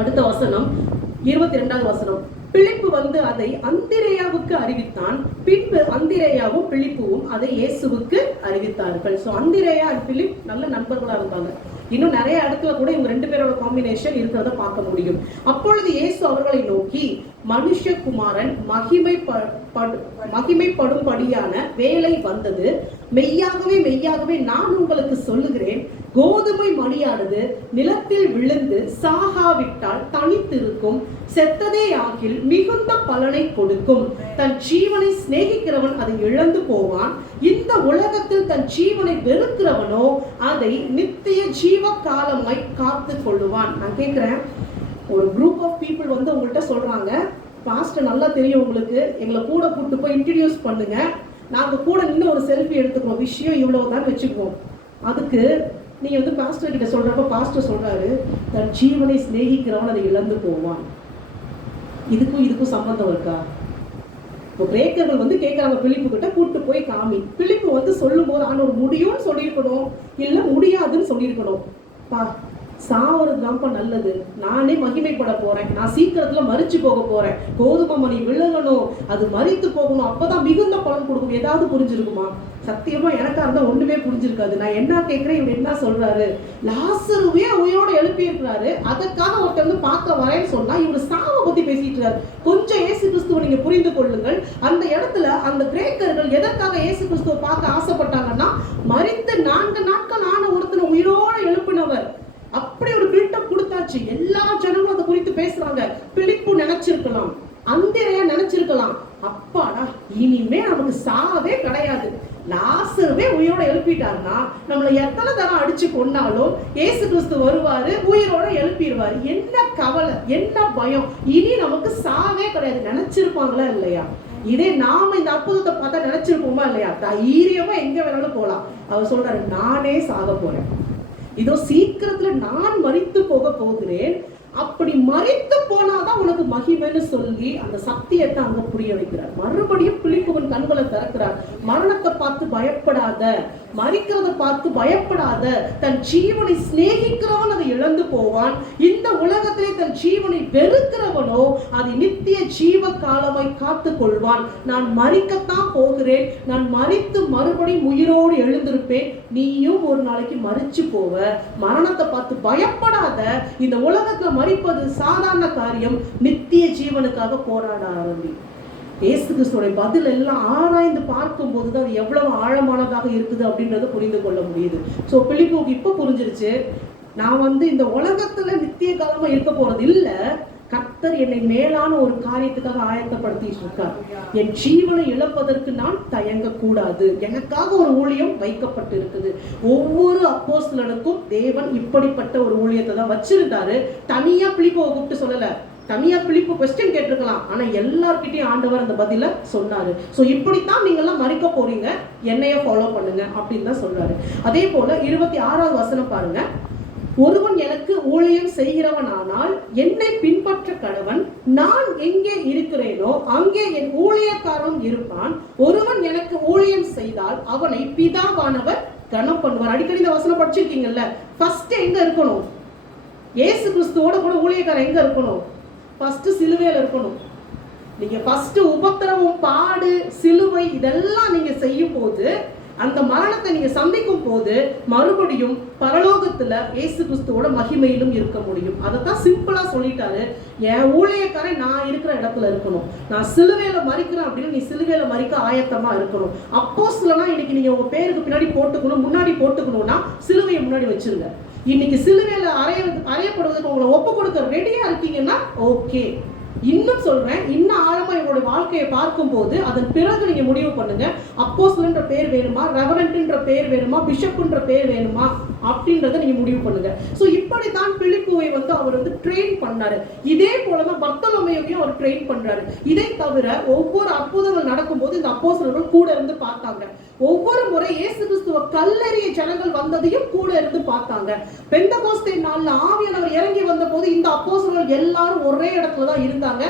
அடுத்த வசனம் 22வது வசனம். பிலிப்பு வந்து அதை அந்திரேயாவுக்கு அறிவித்தான். பின்பு அந்திரேயாவும் பிலிப்புவும் அதை இயேசுவுக்கு அறிவித்தார்கள். ஸோ அந்திரேயா அண்ட் பிலிப் நல்ல நண்பர்களா இருந்தாங்க. இன்னும் நிறைய இடத்துல கூட இவங்க 2 பேரோட காம்பினேஷன் இருக்கிறத பார்க்க முடியும். அப்பொழுது இயேசு அவர்களை நோக்கி, மனுஷகுமாரன் மகிமைப்படும்படியான வேலை வந்தது. மெய்யாகவே மெய்யாகவே நான் உங்களுக்கு சொல்லுகிறேன், கோதுமை மணியானது நிலத்தில் விழுந்து சாகாவிட்டால் தனித்திருக்கும், செத்ததே ஆகில் மிகுந்த பலனை கொடுக்கும். தன் ஜீவனை சிநேகிக்கிறவன் அதை இழந்து போவான். இந்த உலகத்தில் தன் ஜீவனை வெறுக்கிறவனோ அதை நித்திய ஜீவ காலமாய் காத்து கொள்ளுவான். நான் கேட்கிறேன், ஒரு குரூப் ஆஃப் பீப்புள் வந்து உங்கள்கிட்ட சொல்றாங்க, பாஸ்டர் நல்லா தெரியும் உங்களுக்கு, எங்களை கூட கூட்டு போய் இன்ட்ரடியூஸ் பண்ணுங்க, நாங்க கூட நின்று ஒரு செல்ஃபி எடுத்துக்கிறோம், விஷயம் இவ்வளவுதான் வச்சுக்குவோம். அதுக்கு நீங்க வந்து பாஸ்டர் கிட்ட சொல்றப்ப பாஸ்டர் சொல்றாரு, தன் ஜீவனை சிநேகிக்கிறவன் அதை இழந்து போவான். இதுக்கும் சம்பந்தம் இருக்கா? இப்போ கிரேக்கர்கள் வந்து கேட்கறாங்க பிலிப்பு கிட்ட, கூட்டு போய் காமி. பிலிப்பு வந்து சொல்லும் போது ஆனா ஒரு முடியும்னு சொல்லியிருக்கணும், இல்ல முடியாதுன்னு சொல்லியிருக்கணும். சாவறது தான்ப்பா நல்லது, நானே மகிமைப்பட போறேன், நான் சீக்கிரத்துல மரிச்சு போக போறேன், கோதுமை மணி விழுகணும், அது மரித்து போகணும், அப்பதான் மிகுந்த பலன் கொடுக்கும். ஏதாவது புரிஞ்சிருக்குமா? சத்தியமா எனக்கா இருந்தா ஒண்ணுமே புரிஞ்சிருக்காது. நான் என்ன கேட்கிறேன், இவர் என்ன சொல்றாரு? லாசருவே உயிரோட எழுப்பி இருக்கிறாரு, அதுக்காக ஒருத்தர் வந்து பார்க்க வரேன்னு சொன்னா இவர் சாவை பத்தி பேசிட்டு இருக்காரு. கொஞ்சம் இயேசு கிறிஸ்துவை நீங்க புரிந்து கொள்ளுங்கள். அந்த இடத்துல அந்த கிரேக்கர்கள் எதற்காக இயேசு கிறிஸ்துவை பார்க்க ஆசைப்பட்டாங்கன்னா, மரித்து 4 நாட்கள் ஆன ஒருத்தனை உயிரோட எழுப்பினவர். அப்படி ஒரு பில்டப் கொடுத்தாச்சு. எல்லா ஜனங்களும் அதை குறித்து பேசுறாங்க. பிலிப்பு நினைச்சிருக்கலாம், அந்திரேயா நினைச்சிருக்கலாம், அப்பாடா இனிமே நமக்கு சாவே கிடையாது, லாசருவே உயிரோட எழுப்பிட்டாருன்னா நம்மளை எத்தனை தரம் அடிச்சு கொண்டாலும் இயேசு கிறிஸ்து வருவாரு, உயிரோட எழுப்பிடுவாரு. என்ன கவலை, என்ன பயம், இனி நமக்கு சாவே கிடையாது. நினைச்சிருப்பாங்களா இல்லையா? இதே நாம இந்த அற்புதத்தை பார்த்தா நினைச்சிருப்போமா இல்லையா? தைரியமா எங்க வேணாலும் போலாம். அவர் சொல்றாரு, நானே சாக போறேன், இதோ சீக்கிரத்துல நான் மரித்து போக போகிறேன், அப்படி மரித்து போனாதான் உனக்கு மகிமைன்னு சொல்லி அந்த சத்தியத்தை அங்க புரிய வைக்கிறார். மறுபடியும் பிலிப்புவின் கண்களை திறக்கிறார். மரணத்தை பார்த்து பயப்படாத, மரிக்கிறத பார்த்து பயப்படாத, தன் ஜீவனை சிநேகிக்கிறவன் அதை இழந்து போவான், இந்த உலகத்திலே தன் ஜீவனை வெறுக்கிறவனோ அதை நித்திய ஜீவ காலமாய் காத்து கொள்வான். நான் மரிக்கத்தான் போகிறேன், நான் மரித்து மறுபடியும் உயிரோடு எழுந்திருப்பேன், நீயும் ஒரு நாளைக்கு மரிச்சு போவ, மரணத்தை பார்த்து பயப்படாத, இந்த உலகத்துல மரிப்பது சாதாரண காரியம், நித்திய ஜீவனுக்காக போராட ஆரம்பி. இயேசு கிறிஸ்துவோட பதில் எல்லாம் ஆராய்ந்து பார்க்கும் போதுதான் அது எவ்வளவு ஆழமானதாக இருக்குது அப்படின்றத புரிந்து கொள்ள முடியுது. ஸோ பிலிப்புக்கு இப்போ புரிஞ்சிருச்சு, நான் வந்து இந்த உலகத்துல நித்திய காலமா இருக்க போறது இல்ல, கர்த்தர் என்னை மேலான ஒரு காரியத்துக்காக ஆயத்தப்படுத்திட்டு இருக்கார். என் ஜீவனை இழப்பதற்கு நான் தயங்க கூடாது, எனக்காக ஒரு ஊழியம் வைக்கப்பட்டு இருக்குது. ஒவ்வொரு அப்போஸ்தலனுக்கும் தேவன் இப்படிப்பட்ட ஒரு ஊழியத்தை தான் வச்சிருந்தாரு. தனியா பிலிப்பை கூப்பிட்டு சொல்லல, தனியா பிலிப்பு கொஸ்டின் கேட்டிருக்கலாம், ஆனா எல்லார்கிட்டையும் ஆண்டவர் அந்த பதில சொன்னாரு. சோ இப்படித்தான் நீங்க எல்லாம் மரிக்க போறீங்க, என்னைய ஃபாலோ பண்ணுங்க அப்படின்னு தான் சொல்றாரு. அதே போல 26வது வசனம் பாருங்க. ஒருவன் எனக்கு ஊழியம் செய்கிறவனானால் என்னை பின்பற்ற கடவன், நான் எங்கே இருக்கிறேனோ அங்கே என் ஊழியக்காரன் இருப்பான். ஒருவன் எனக்கு ஊழியம் செய்தால் அவனை பிதாவானவர் கனம் பண்ணுவார். அடிக்கடி இந்த வசனம் படிச்சிருக்கீங்கல்ல. ஃபர்ஸ்ட் எங்க இருக்கணும்? இயேசு கிறிஸ்துவோட கூட ஊழியக்காரன் எங்க இருக்கணும்? ஃபர்ஸ்ட் சிலுவையில இருக்கணும். நீங்க ஃபர்ஸ்ட் உபத்திரவம், பாடு, சிலுவை இதெல்லாம் நீங்க செய்யும் போது, அந்த மரணத்தை நீங்க சந்திக்கும் போது மறுபடியும் பரலோகத்துல இயேசு கிறிஸ்துவோட மகிமையிலும் இருக்க முடியும். அதைத்தான் சிம்பிளா சொல்லிட்டாரு. என் ஊழியக்காரன் நான் இருக்கிற இடத்துல இருக்கணும். நான் சிலுவையில மறிக்கிறேன் அப்படின்னு நீ சிலுவையில மறிக்க ஆயத்தமா இருக்கணும். அப்போஸ்தலனா இன்னைக்கு நீங்க உங்க பேருக்கு பின்னாடி போட்டுக்கணும், முன்னாடி போட்டுக்கணும்னா சிலுவையை முன்னாடி வச்சிருங்க. இன்னைக்கு சிலுவையில அறையப்படுவதற்கு உங்களை ஒப்பு கொடுக்க ரெடியா இருக்கீங்கன்னா ஓகே. இன்னும் சொல்றேன், இன்னும் ஆழமா என்னோட வாழ்க்கையை பார்க்கும் போது அதன் பிறகு நீங்க முடிவு பண்ணுங்க. அப்போஸ்தலன்ற பேர் வேணுமா, ரெவரண்ட்ன்ற பேர் வேணுமா, பிஷப்ன்ற பேர் வேணுமா அப்படின்றத நீங்க முடிவு பண்ணுங்க. சோ இப்படித்தான் பிலிப்புவை அவர் ட்ரெயின் பண்ணாரு. இதே போலதான் பர்த்தலோமேயுவையும் அவர் ட்ரெயின் பண்றாரு. இதை தவிர ஒவ்வொரு அற்புதங்கள் நடக்கும்போது இந்த அப்போஸ்தலர்கள் கூட இருந்து பார்த்தாங்க. ஒவ்வொரு முறை இயேசு கிறிஸ்துவ கல்லெறிய ஜனங்கள் வந்ததையும் கூட இருந்து பார்த்தாங்க. பெந்தகோஸ்தே நாள்ல ஆவியானவர் இறங்கி வந்த போது இந்த அப்போஸ்தலர்கள் எல்லாரும் ஒரே இடத்துல தான் இருந்தாங்க.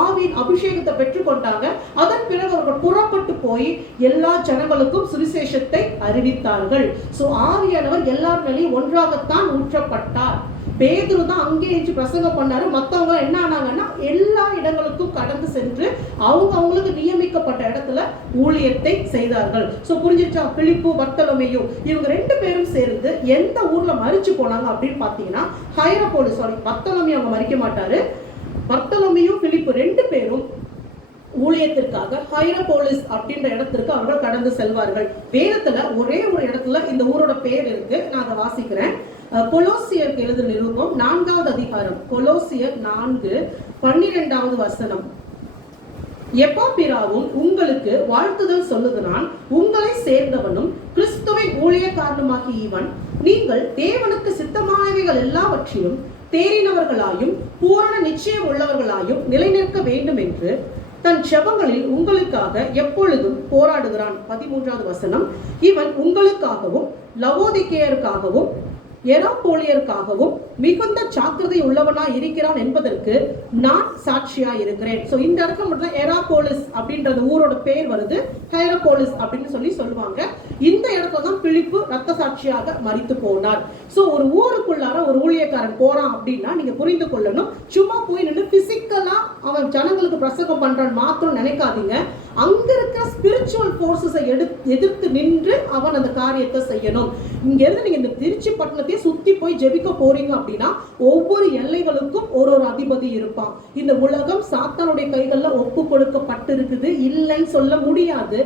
ஆவியின் அபிஷேகத்தை பெற்றுக்கொண்டாங்க. அதன் பிறகு அவர்கள் புறப்பட்டு போய் எல்லா ஜனங்களுக்கும் சுவிசேஷத்தை அறிவித்தார்கள். சோ ஆவியானவர் எல்லார் மேலேயும் ஒன்றாகத்தான் ஊற்றப்பட்டார். பேதுரு தான் அங்கே ஏற்றி பிரசங்கம் பண்ணாரு. மற்றவங்க என்ன ஆனாங்கன்னா எல்லா இடங்களுக்கும் கடந்து சென்று அவங்களுக்கு நியமிக்கப்பட்ட இடத்துல ஊழியத்தை செய்தார்கள். சோ புரிஞ்சிருச்சா? பிலிப்பு, பர்த்தலோமேயு இவங்க ரெண்டு பேரும் சேர்ந்து எந்த ஊர்ல மரிச்சு போனாங்க அப்படின்னு பாத்தீங்கன்னா ஹைரபோலிஸ். பர்த்தலோமேயு அவங்க மரிக்க மாட்டாரு. பர்த்தலோமேயு, பிலிப்பு ரெண்டு பேரும் ஊழியத்திற்காக ஹைரபோலிஸ் அப்படின்ற இடத்திற்கு அவர்கள் கடந்து செல்வார்கள். வேதத்துல ஒரே ஒரு இடத்துல இந்த ஊரோட பேர் இருக்கு. நான் அதை வாசிக்கிறேன். கொலோசியருக்கு எழுதின நிருபம் 4வது அதிகாரம், கொலோசியர் 4:12 வசனம். எப்பாப்பிராவும் உங்களுக்கு வாழ்த்துதல் சொல்லுகிறான். உங்களை சேர்ந்தவனும் கிறிஸ்துவின் ஊழியக்காரனுமாகிய இவன் நீங்கள் தேவனுக்கு சித்தமானவைகள் எல்லாவற்றிலும் தேறினவர்களாயும் பூரண நிச்சயம் உள்ளவர்களாயும் நிலைநிற்க வேண்டும் என்று தன் செபங்களில் உங்களுக்காக எப்பொழுதும் போராடுகிறான். 13வது வசனம். இவன் உங்களுக்காகவும் லவோதிக்கேயருக்காகவும் எராப்போலியருக்காகவும் மிகுந்த ஜாக்கிரதை உள்ளவனா இருக்கிறான் என்பதற்கு நான் சாட்சியா இருக்கிறேன். சோ இந்த இடத்துல மட்டும் எராப்போலிஸ் அப்படின்றது ஊரோட பேர் வருது. ஹைரபோலிஸ் அப்படின்னு சொல்லுவாங்க. இந்த இடத்துல தான் பிலிப்பு ரத்த சாட்சியாக மரித்து போனார். சோ ஒரு ஊருக்குள்ளார ஒரு ஊழியக்காரன் போறான் அப்படின்னா நீங்க புரிந்து கொள்ளணும், சும்மா போய் நின்று பிசிக்கலா அவன் ஜனங்களுக்கு பிரசங்கம் பண்றான் மாத்திரம் நினைக்காதீங்க. அங்க இருக்கிற ஸ்பிரிச்சுவல் போர்சஸை எதிர்த்து நின்று அவன் அந்த காரியத்தை செய்யணும். இங்க இருந்து நீங்க இந்த திருச்சி பட்டணத்தை சுத்தி போய் ஜெபிக்க போறீங்க அப்படின்னா ஒவ்வொரு எல்லைகளுக்கும் ஒரு அதிபதி இருப்பான். இந்த உலகம் சாத்தானுடைய கைகள்ல ஒப்பு கொடுக்கப்பட்டிருக்குது, இல்லைன்னு சொல்ல முடியாது.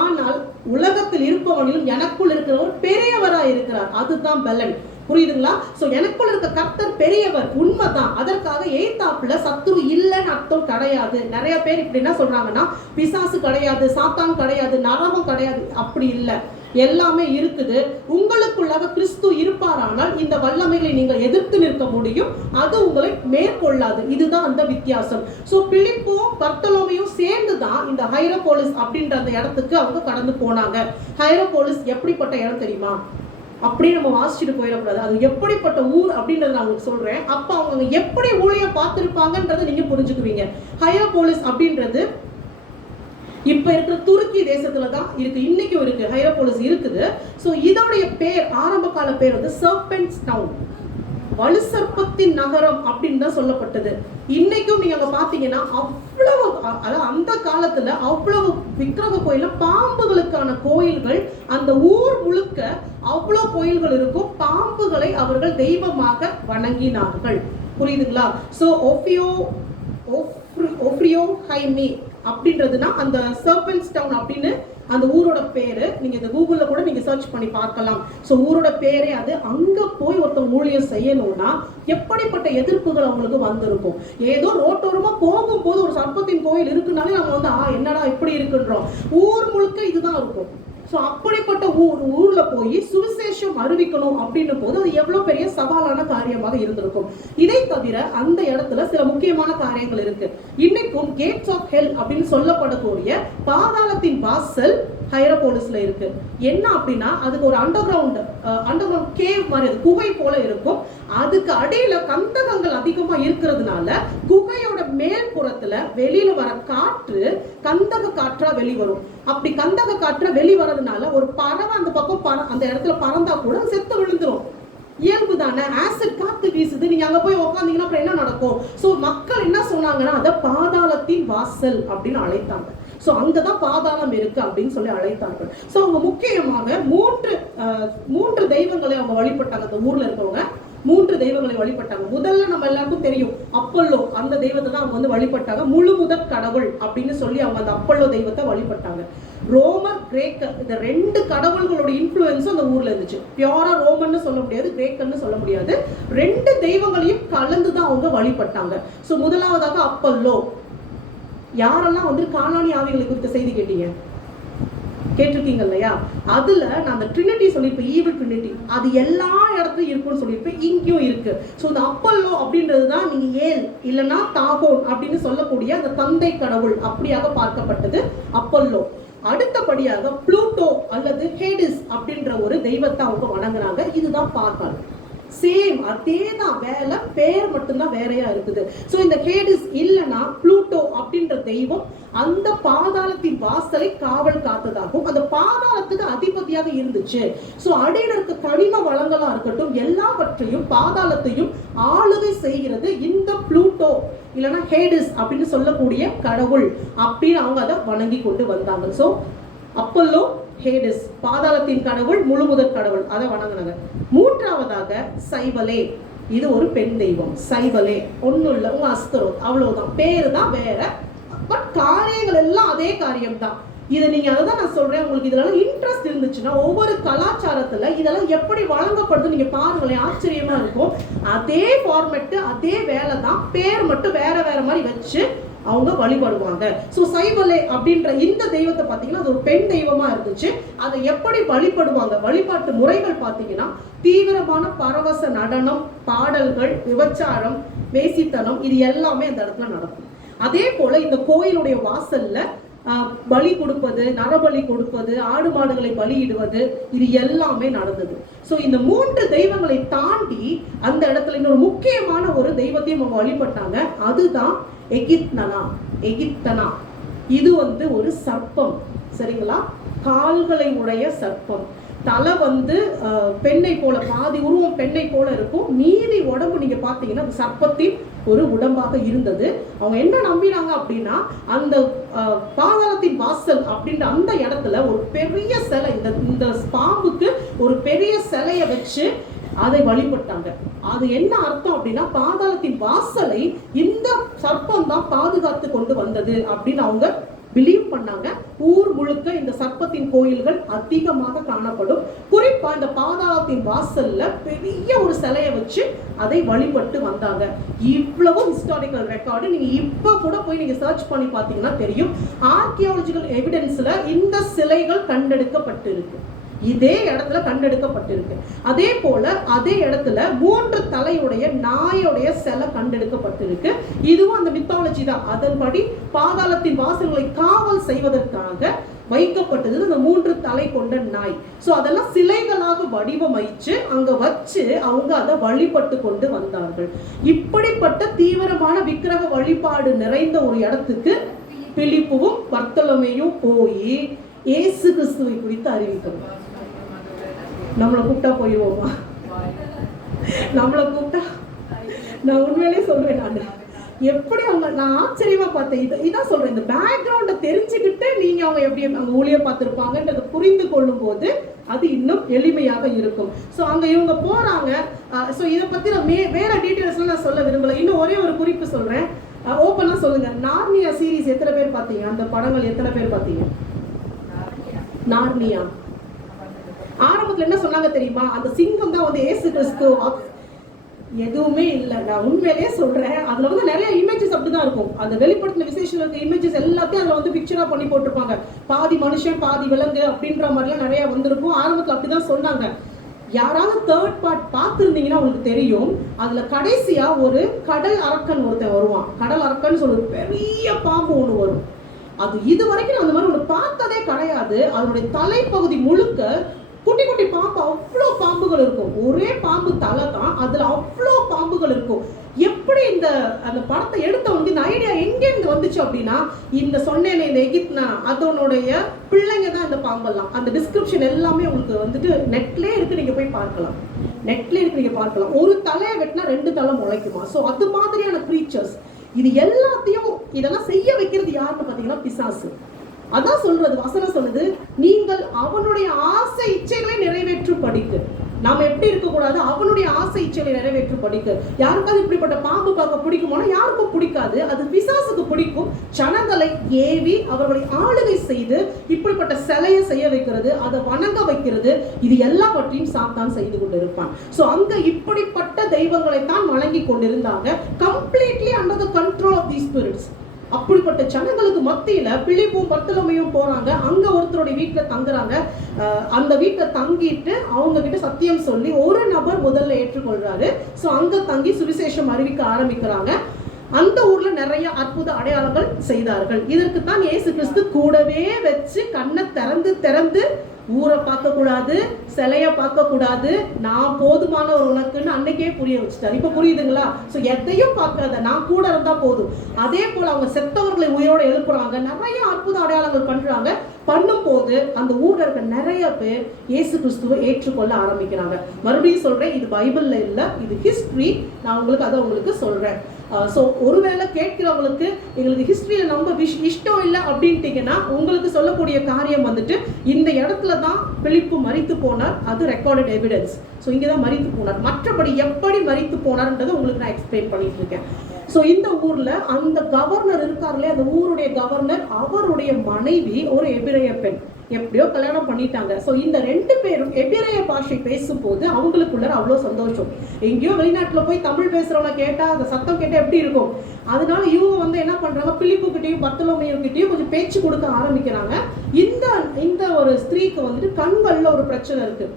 ஆனால் உலகத்தில் இருப்பவனிலும் எனக்குள் இருக்கிறவர் பெரியவரா இருக்கிறார். அதுதான் பலன். புரியுதுங்களா? சோ எனக்குள்ள இருக்க கர்த்தர் பெரியவர், உண்மைதான். அதற்காக எய்தாப்புல சத்துரு இல்லைன்னு அர்த்தம் கிடையாது. நிறைய பேர் இப்படி என்ன சொல்றாங்கன்னா பிசாசு கிடையாது, சாத்தான் கிடையாது, நரகம் கிடையாது. அப்படி இல்லை, எல்லாமே இருக்குது. உங்களுக்குள்ளாக கிறிஸ்து இருப்பாரானால் இந்த வல்லமைகளை நீங்கள் எதிர்த்து நிற்க முடியும். அது உங்களை மேற்கொள்ளாது. இதுதான் அந்த வித்தியாசம். சோ பிலிப்போ பர்த்தலோமேயும் சேர்ந்துதான் இந்த ஹைரபோலிஸ் அப்படின்ற அந்த இடத்துக்கு அவங்க கடந்து போனாங்க. ஹைரபோலிஸ் எப்படிப்பட்ட இடம் தெரியுமா? அப்படியே நம்ம வாசிச்சுட்டு போயிடக்கூடாது. அது எப்படிப்பட்ட ஊர் அப்படின்றத நான் உங்களுக்கு சொல்றேன். அப்ப அவங்க எப்படி ஊழியம் பார்த்திருப்பாங்கன்றத நீங்க புரிஞ்சுக்குவீங்க. ஹைரபோலிஸ் அப்படின்றது இப்ப இருக்கிற துருக்கி தேசத்துல தான் இருக்கு. இன்னைக்கும் இருக்கு, ஹைரபோலிஸ் இருக்குது. சோ இதோடைய பேர், ஆரம்ப கால பேர் சர்பென்ட்ஸ் டவுன், வலுசர்ப்பத்தின் நகரம் அப்படின்னு தான் சொல்லப்பட்டது. இன்னைக்கும் நீங்க அங்க பாத்தீங்கன்னா அவ்வளவு, அதாவது அந்த காலத்துல அவ்வளவு விக்கிரக கோயில பாம்புகளுக்கான கோயில்கள், அந்த ஊர் முழுக்க அவ்வளவு கோயில்கள் இருக்கும். பாம்புகளை அவர்கள் தெய்வமாக வணங்கினார்கள். புரியுதுங்களா? சோ ஓஃப்ரியோ ஹைமே அப்படின்றதுனா அந்த சர்பென்ட்ஸ் டவுன் அப்படின்னு அந்த ஊரோட பேரு. நீங்க இந்த கூகுள்ல கூட நீங்க சர்ச் பண்ணி பார்க்கலாம். சோ ஊரோட பேரே அது. அங்க போய் ஒருத்தர் ஊழியம் செய்யணும்னா எப்படிப்பட்ட எதிர்ப்புகள் அவங்களுக்கு வந்திருக்கும். ஏதோ ரோட்டோரமா போகும்போது ஒரு சர்ப்பத்தின் கோயில் இருக்குனாலே நம்ம என்னடா இப்படி இருக்குன்றோம். ஊர் முழுக்க இதுதான் இருக்கும். சோ அப்படிப்பட்ட ஊர்ல போய் சுவிசேஷம் அறிவிக்கணும் அப்படின்னும் போது அது எவ்வளவு பெரிய சவாலான காரியமாக இருந்திருக்கும். இதை தவிர அந்த இடத்துல சில முக்கியமான காரியங்கள் இருக்கு. இன்னைக்கும் கேட்ஸ் ஆஃப் ஹெல் அப்படின்னு சொல்லப்படக்கூடிய பாதாளத்தின் வாசல் ஹைரபோலிஸ்ல இருக்கு. என்ன அப்படின்னா அதுக்கு ஒரு அண்டர் கிரவுண்ட் கேவ் மாதிரி, குகை போல இருக்கும். அதுக்கு அடியில கந்தகங்கள் அதிகமா இருக்கிறதுனால குகையோட மேல் புறத்துல வெளியில வர காற்று கந்தக காற்றா வெளிவரும். அப்படி கந்தக காற்றா வெளிவரதுனால ஒரு பறவை அந்த பக்கம் அந்த இடத்துல பறந்தா கூட செத்து விழுந்துரும். இயல்பு தானே. ஆசிட் காத்து வீசுது, நீங்க அங்க போய் உட்காந்தீங்கன்னா அப்புறம் என்ன நடக்கும்? ஸோ மக்கள் என்ன சொன்னாங்கன்னா அதை பாதாளத்தின் வாசல் அப்படின்னு அழைத்தாங்க. ஸோ அங்கதான் பாதாளம் இருக்கு அப்படின்னு சொல்லி அழைத்தார்கள். ஸோ அவங்க முக்கியமாக மூன்று தெய்வங்களை அவங்க வழிபட்டாங்க. அந்த ஊர்ல இருக்கவங்க 3 தெய்வங்களை வழிபட்டாங்க. முதல்ல நம்ம எல்லாருக்கும் தெரியும் அப்பல்லோ, அந்த தெய்வத்தை தான் அவங்க வந்து வழிபட்டாங்க. முழு முதற் கடவுள் அப்படின்னு சொல்லி அவங்க அந்த அப்பல்லோ தெய்வத்தை வழிபட்டாங்க. ரோமர், கிரேக்க, இந்த 2 கடவுள்களோட இன்ஃப்ளூயன்ஸும் அந்த ஊர்ல இருந்துச்சு. பியூரா ரோமன்னு சொல்ல முடியாது, கிரேக்கன்னு சொல்ல முடியாது. 2 தெய்வங்களையும் கலந்துதான் அவங்க வழிபட்டாங்க. ஸோ முதலாவதாக அப்பல்லோ. யாரெல்லாம் வந்து கானானி ஆவிகளை குறித்த செய்தி கேட்டீங்க? கேட்டிருக்கீங்க இல்லையா? அதுல நான் அந்த ட்ரினிட்டி சொல்லியிருப்பேன், ஈவில் ட்ரினிட்டி. அது எல்லா இடத்துலயும் இருக்குன்னு சொல்லியிருப்பேன், இங்கேயும் இருக்கு. ஸோ இந்த அப்பல்லோ அப்படின்றது தான் நீங்க ஏல் இல்லைன்னா தாகோன் அப்படின்னு சொல்லக்கூடிய அந்த தந்தை கடவுள் அப்படியாக பார்க்கப்பட்டது அப்பல்லோ. அடுத்தபடியாக புளூட்டோ அல்லது ஹேடிஸ் அப்படின்ற ஒரு தெய்வத்தை அவங்க வணங்குறாங்க. இதுதான் பாகால். சேம் அதே தான், வேலை பேர் மட்டும்தான் வேறையா இருக்குது. ஸோ இந்த ஹேடிஸ் இல்லைன்னா புளூட்டோ அப்படின்ற தெய்வம் அந்த பாதாளத்தின் வாசலை காவல் காத்ததாகவும் அந்த பாதாளத்துக்கு அதிபதியாக இருந்துச்சு. ஸோ அடையில இருக்க கனிம வளங்களா இருக்கட்டும் எல்லாவற்றையும் பாதாளத்தையும் ஆளுகை செய்கிறது இந்த புளூட்டோ இல்லைன்னா ஹேடிஸ் அப்படின்னு சொல்லக்கூடிய கடவுள் அப்படின்னு அவங்க அதை வணங்கி கொண்டு வந்தாங்க. ஸோ அப்பல்லோ, ஹேடிஸ், பாதாளத்தின் கடவுள், முழு முதற் கடவுள், அதை வணங்கினாங்க. மூன்றாவதாக சைபலே. இது ஒரு பெண் தெய்வம். சைபலே ஒன்னும் இல்லை, உங்க அஸ்தரோத், அவ்வளவுதான். பேரு தான் வேற, பட் காரியங்கள் எல்லாம் அதே காரியம் தான். இதை நீங்க அதான் நான் சொல்றேன், உங்களுக்கு இதெல்லாம் இன்ட்ரெஸ்ட் இருந்துச்சுன்னா ஒவ்வொரு கலாச்சாரத்துல இதெல்லாம் எப்படி வழங்கப்படுது நீங்க பாருங்களேன், ஆச்சரியமா இருக்கும். அதே ஃபார்மெட் அதே வேலை தான், பேர் மட்டும் வேற வேற மாதிரி வச்சு அவங்க வழிபடுவாங்க. ஸோ சைபலே அப்படின்ற இந்த தெய்வத்தை பார்த்தீங்கன்னா அது ஒரு பெண் தெய்வமா இருந்துச்சு. அதை எப்படி வழிபடுவாங்க, வழிபாட்டு முறைகள் பார்த்தீங்கன்னா தீவிரமான பரவச நடனம், பாடல்கள், விபச்சாரம், வேசித்தனம், இது எல்லாமே அந்த இடத்துல நடக்கும். அதே போல இந்த கோயிலுடைய வாசல்ல பலி கொடுப்பது, நரபலி கொடுப்பது, ஆடு மாடுகளை பலியிடுவது, இது எல்லாமே நடந்தது. ஸோ இந்த 3 தெய்வங்களை தாண்டி அந்த இடத்துல இன்னொரு முக்கியமான ஒரு தெய்வத்தையும் அவங்க வழிபட்டாங்க. அதுதான் எகிப்தனா. இது வந்து ஒரு சர்ப்பம், சரிங்களா? கால்களை உடைய சர்ப்பம். தலை வந்து பெண்ணை போல, பாதி உருவம் பெண்ணை போல இருக்கும், மீதி உடம்பு நீங்க பாத்தீங்கன்னா சர்ப்பத்தின் ஒரு உடம்பாக இருந்தது. அவங்க என்ன நம்பினாங்க அப்படின்னா அந்த பாதாளத்தின் வாசல் அப்படின்ற அந்த இடத்துல ஒரு பெரிய சிலை, இந்த பாம்புக்கு ஒரு பெரிய சிலையை வச்சு அதை வழிபட்டாங்க. அது என்ன அர்த்தம் அப்படின்னா பாதாளத்தின் வாசலை இந்த சர்ப்பம் தான் பாதுகாத்து கொண்டு வந்தது அப்படின்னு அவங்க பிலீவ் பண்ணாங்க. ஊர் முழுக்க இந்த சர்ப்பத்தின் கோயில்கள் அதிகமாக காணப்படும். குறிப்பா இந்த பாதாளத்தின் வாசல்ல பெரிய ஒரு சிலையை வச்சு அதை வழிபட்டு வந்தாங்க. இவ்வளவு ஹிஸ்டாரிக்கல் ரெக்கார்டு நீங்க இப்ப கூட போய் நீங்க சர்ச் பண்ணி பார்த்தீங்கன்னா தெரியும். ஆர்கியாலஜிக்கல் எவிடன்ஸ்ல இந்த சிலைகள் கண்டெடுக்கப்பட்டு இருக்கு, இதே இடத்துல கண்டெடுக்கப்பட்டிருக்கு. அதே போல அதே இடத்துல 3 தலையுடைய நாயோடைய சிலை கண்டெடுக்கப்பட்டிருக்கு. இதுவும் அந்த மித்தாலஜி தான். அதன்படி பாதாளத்தின் வாசல்களை காவல் செய்வதற்காக வைக்கப்பட்டது அந்த 3 தலை கொண்ட நாய். ஸோ அதெல்லாம் சிலைகளாக வடிவமைச்சு அங்க வச்சு அவங்க அதை வழிபட்டு கொண்டு வந்தார்கள். இப்படிப்பட்ட தீவிரமான விக்கிரக வழிபாடு நிறைந்த ஒரு இடத்துக்கு பிலிப்புவும் பர்த்தலமேயும் போய் இயேசு கிறிஸ்துவை குறித்து அறிவிக்கணும். நம்மளை கூப்பிட்டா போயிடுவோமா? நம்மளை கூப்பிட்டா, நான் உண்மையிலே சொல்றேன், நான் எப்படி அவங்க, நான் ஆச்சரியமா பார்த்தேன். இதான் சொல்றேன், இந்த பேக்ரவுண்டை தெரிஞ்சுக்கிட்டு நீங்க அவங்க எப்படி அவங்க ஊழியர் பார்த்துருப்பாங்கன்றதை புரிந்து கொள்ளும் போது அது இன்னும் எளிமையாக இருக்கும். ஸோ அங்க இவங்க போறாங்க. ஸோ இதை பத்தி நான் வேற டீட்டெயில்ஸ்லாம் நான் சொல்ல விரும்பல. இன்னும் ஒரே ஒரு குறிப்பு சொல்றேன், ஓப்பனா சொல்லுங்க. நார்னியா சீரீஸ் எத்தனை பேர் பார்த்தீங்க? அந்த படங்கள் எத்தனை பேர் பார்த்தீங்க? நார்னியா ஆரம்பத்துல என்ன சொன்னாங்க தெரியுமா? அந்த சிங்கம் தான் வந்து இயேசு கிறிஸ்து. எதுவுமே இல்லை, நான் உண்மையிலேயே சொல்றேன். அதுல வந்து நிறைய இமேஜஸ் அப்படிதான் இருக்கும். அந்த வெளிப்படுத்தின விசேஷம் இருக்க இமேஜஸ் எல்லாத்தையும் அதுல வந்து பிக்சரா பண்ணி போட்டிருப்பாங்க. பாதி மனுஷன் பாதி விலங்கு அப்படின்ற மாதிரிலாம் நிறைய வந்திருக்கும். ஆரம்பத்துல அப்படிதான் சொன்னாங்க. யாராவது தேர்ட் பார்ட் பார்த்துருந்தீங்கன்னா உங்களுக்கு தெரியும். அதுல கடைசியா ஒரு கடல் அரக்கன் ஒருத்தன் வருவான். கடல் அரக்கன் சொல்லி பெரிய பாம்பு ஒண்ணு வரும். அது இது வரைக்கும் அந்த மாதிரி ஒன்று பார்த்ததே கிடையாது. அதனுடைய தலைப்பகுதி முழுக்க குட்டி குட்டி பாம்பு, அவ்வளோ பாம்புகள் இருக்கும். ஒரே பாம்பு தலை தான், அதுல அவ்வளோ பாம்புகள் இருக்கும். எப்படி அந்த படத்தை எடுத்தவங்க இந்த ஐடியா எங்கேருந்து வந்துச்சு அப்படின்னா, இந்த சொன்னேன் இந்த எகிப்துனா அதனுடைய பிள்ளைங்க தான் இந்த பாம்பெல்லாம். அந்த டிஸ்கிரிப்ஷன் எல்லாமே உங்களுக்கு வந்துட்டு நெட்லேயே இருக்கு, நீங்க போய் பார்க்கலாம். நெட்ல இருக்கு, நீங்க பார்க்கலாம். ஒரு தலையை வெட்டினா 2 தலை முளைக்குமா. ஸோ அது மாதிரியான கிரீச்சர்ஸ். இது எல்லாத்தையும் இதெல்லாம் செய்ய வைக்கிறது யாருன்னு பார்த்தீங்கன்னா பிசாசு. அதான் சொல்றது, வசனம் சொல்லுது, நீங்கள் அவனுடைய ஆசை இச்சைகளை நிறைவேற்றும் படிக்கு. நாம எப்படி இருக்கக்கூடாது, அவனுடைய ஆசை இச்சைகளை நிறைவேற்றும் படிக்கு. யாருக்காவது இப்படிப்பட்ட பாம்பு பார்க்க பிடிக்குமோனா யாருக்கும் பிடிக்காது. அது பிசாசுக்கு பிடிக்கும். ஜனங்களை ஏவி அவர்களை ஆளுகை செய்து இப்படிப்பட்ட சிலையை செய்ய வைக்கிறது, அதை வணங்க வைக்கிறது, இது எல்லாவற்றையும் சாத்தான் செய்து கொண்டிருப்பான். ஸோ அங்க இப்படிப்பட்ட தெய்வங்களை தான் வணங்கி கொண்டிருந்தாங்க. Completely under the control of the spirits. அப்படிப்பட்ட ஜனங்களுக்கு மத்தியில பிலிப்பும் பர்த்தலோமேயும் போறாங்க. அங்க ஒருத்தருடைய வீட்டுல தங்குறாங்க. அந்த வீட்டுல தங்கிட்டு அவங்க கிட்ட சத்தியம் சொல்லி ஒரு நபர் முதல்ல ஏற்றுக்கொள்றாரு. ஸோ அங்க தங்கி சுவிசேஷம் அறிவிக்க ஆரம்பிக்கிறாங்க. அந்த ஊர்ல நிறைய அற்புத அடையாளங்கள் செய்தார்கள். இதற்கு தான் இயேசு கிறிஸ்து கூடவே வச்சு கண்ணை திறந்து ஊரை பார்க்க கூடாது, சிலைய பார்க்க கூடாது, நான் போதுமான ஒரு உனக்குன்னு அன்னைக்கே புரிய வச்சுட்டாரு. இப்ப புரியுதுங்களா? ஸோ எதையும் பார்க்காத, நான் கூட இருந்தா போதும். அதே போல அவங்க செத்தவர்களை உயிரோட எழுப்புறாங்க, நிறைய அற்புத அடையாளங்கள் பண்றாங்க. பண்ணும்போது அந்த ஊர்ல இருக்க நிறைய பேர் இயேசு கிறிஸ்துவை ஏற்றுக்கொள்ள ஆரம்பிக்கிறாங்க. மறுபடியும் சொல்றேன், இது பைபிள்ல இல்ல, இது ஹிஸ்டரி. நான் உங்களுக்கு சொல்றேன். ஸோ ஒருவேளை கேட்கிறவங்களுக்கு எங்களுக்கு ஹிஸ்டரியில் நம்ப இஷ்டம் இல்லை அப்படின்ட்டீங்கன்னா, உங்களுக்கு சொல்லக்கூடிய காரியம் வந்துட்டு இந்த இடத்துல தான் பிலிப்பு மரித்து போனார். அது ரெக்கார்டட் எவிடன்ஸ். ஸோ இங்கே தான் மரித்து போனார். மற்றபடி எப்படி மரித்து போனார்ன்றதை உங்களுக்கு நான் எக்ஸ்பிளைன் பண்ணிட்டு இருக்கேன். ஸோ இந்த ஊர்ல அந்த கவர்னர் இருக்காருல்ல, அந்த ஊருடைய கவர்னர், அவருடைய மனைவி ஒரு எபிரேய பெண். எப்படியோ கல்யாணம் பண்ணிட்டாங்க. ஸோ இந்த 2 பேரும் எபிரேய பாஷை பேசும்போது அவங்களுக்குள்ள அவ்வளோ சந்தோஷம். எங்கேயோ வெளிநாட்டில் போய் தமிழ் பேசுறவங்க கேட்டா அந்த சத்தம் கேட்டால் எப்படி இருக்கும். அதனால இவங்க என்ன பண்றாங்க, பிலிப்பு கிட்டையும் பர்த்தலோமேயு கிட்டையும் கொஞ்சம் பேச்சு கொடுக்க ஆரம்பிக்கிறாங்க. இந்த ஒரு ஸ்திரீக்கு வந்துட்டு கண்கள்ல ஒரு பிரச்சனை இருக்கு.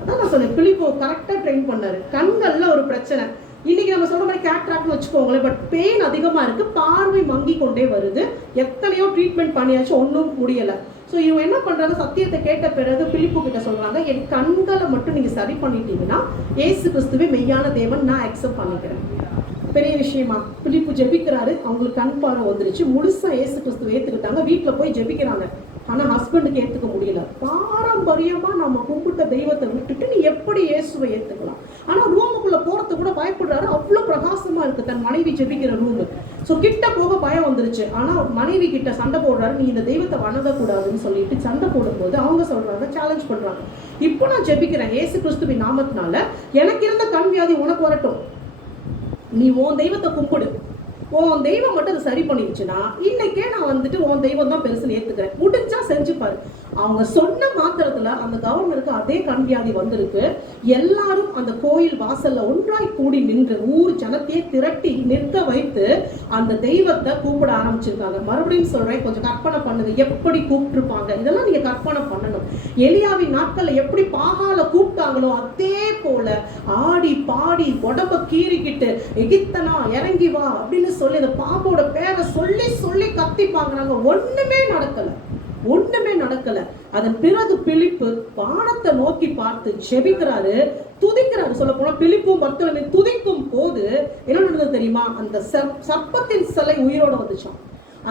அதான் நான் சொன்னேன், பிலிப்பு கரெக்டா ட்ரெயின் பண்ணாரு. கண்கள்ல ஒரு பிரச்சனை. இன்னைக்கு நம்ம சொல்ற மாதிரி கேட்ராக்ட்னு வச்சுக்கோங்களேன், பட் பெயின் அதிகமா இருக்கு, பார்வை மங்கி கொண்டே வருது. எத்தனையோ ட்ரீட்மெண்ட் பண்ணியாச்சு, ஒன்றும் முடியல. ஸோ இவங்க என்ன பண்றாங்க, சத்தியத்தை கேட்ட பிறகு பிலிப்பு கிட்ட சொல்றாங்க, என் கண்களை மட்டும் நீங்க சரி பண்ணிட்டீங்கன்னா இயேசு கிறிஸ்துவே மெய்யான தேவன் நான் அக்செப்ட் பண்ணிக்கிறேன். பெரிய விஷயமா? பிலிப்பு ஜெபிக்கிறாரு, அவங்களுக்கு கண் பார்வை வந்துருச்சு, முழுசா இயேசு கிறிஸ்துவை ஏத்துக்கிட்டாங்க. வீட்டுல போய் ஜெபிக்கிறாங்க. ஆனா ஹஸ்பண்டுக்கு ஏத்துக்க முடியல. பாரம்பரியமா நம்ம கும்பிட்ட தெய்வத்தை விட்டுட்டு நீ எப்படி இயேசுவை ஏத்துக்கலாம்? ஆனா ரூமுக்குள்ள போறது கூட பயப்படுறாரு. அவ்வளவு பிரகாசமா இருக்கு தன் மனைவி ஜெபிக்கிற ரூம். ஸோ கிட்ட போக பயம் வந்துருச்சு. ஆனா மனைவி கிட்ட சண்டை போடுறாரு, நீ இந்த தெய்வத்தை வணங்க கூடாதுன்னு சொல்லிட்டு சண்டை போடும்போது அவங்க சொல்றாங்க, சேலஞ்ச் பண்றாங்க, இப்போ நான் ஜெபிக்கிறேன் இயேசு கிறிஸ்துவின் நாமத்தினால, எனக்கு இருந்த கண் வியாதி உனக்கு வரட்டும், நீ உன் தெய்வத்தை கும்பிடு, உன் தெய்வம் மட்டும் அதை சரி பண்ணிடுச்சுன்னா இன்னைக்கே நான் வந்துட்டு உன் தெய்வம் தான் பெருசுன்னு ஏத்துக்கிறேன், முடிஞ்சா செஞ்சுப்பாரு. அவங்க சொன்ன மாத்திரத்துல அந்த கவர்னருக்கு அதே கண் வியாதி வந்திருக்கு. எல்லாரும் அந்த கோயில் வாசல்ல ஒன்றாய் கூடி நின்று ஊர் ஜனத்தையே திரட்டி நிற்க வைத்து அந்த தெய்வத்தை கூப்பிட ஆரம்பிச்சிருக்காங்க. மறுபடியும் சொல்றேன், கொஞ்சம் கற்பனை பண்ணுங்க, எப்படி கூப்பிட்டுருப்பாங்க. இதெல்லாம் நீங்க கற்பனை பண்ணணும். எலியாவின் நாட்கள்ல எப்படி பாகால கூப்பிட்டாங்களோ அதே போல ஆடி பாடி உடம்ப கீறிக்கிட்டு எகிப்தனா இறங்கி வா அப்படின்னு சொல்லி அந்த பாம்போட பேரை சொல்லி சொல்லி கத்தி பாக்குறாங்க. ஒண்ணுமே நடக்கல. அதன் பிறகு பிலிப்பு வானத்தை நோக்கி பார்த்து ஜெபிக்கிறாரு, துதிக்கிறாரு. சொல்ல போனா பிலிப்பும் பர்த்தலோமேயும் துதிக்கும் போது என்ன நடந்தது தெரியுமா? அந்த சர்ப்பத்தின் சிலை உயிரோட வந்துச்சான்.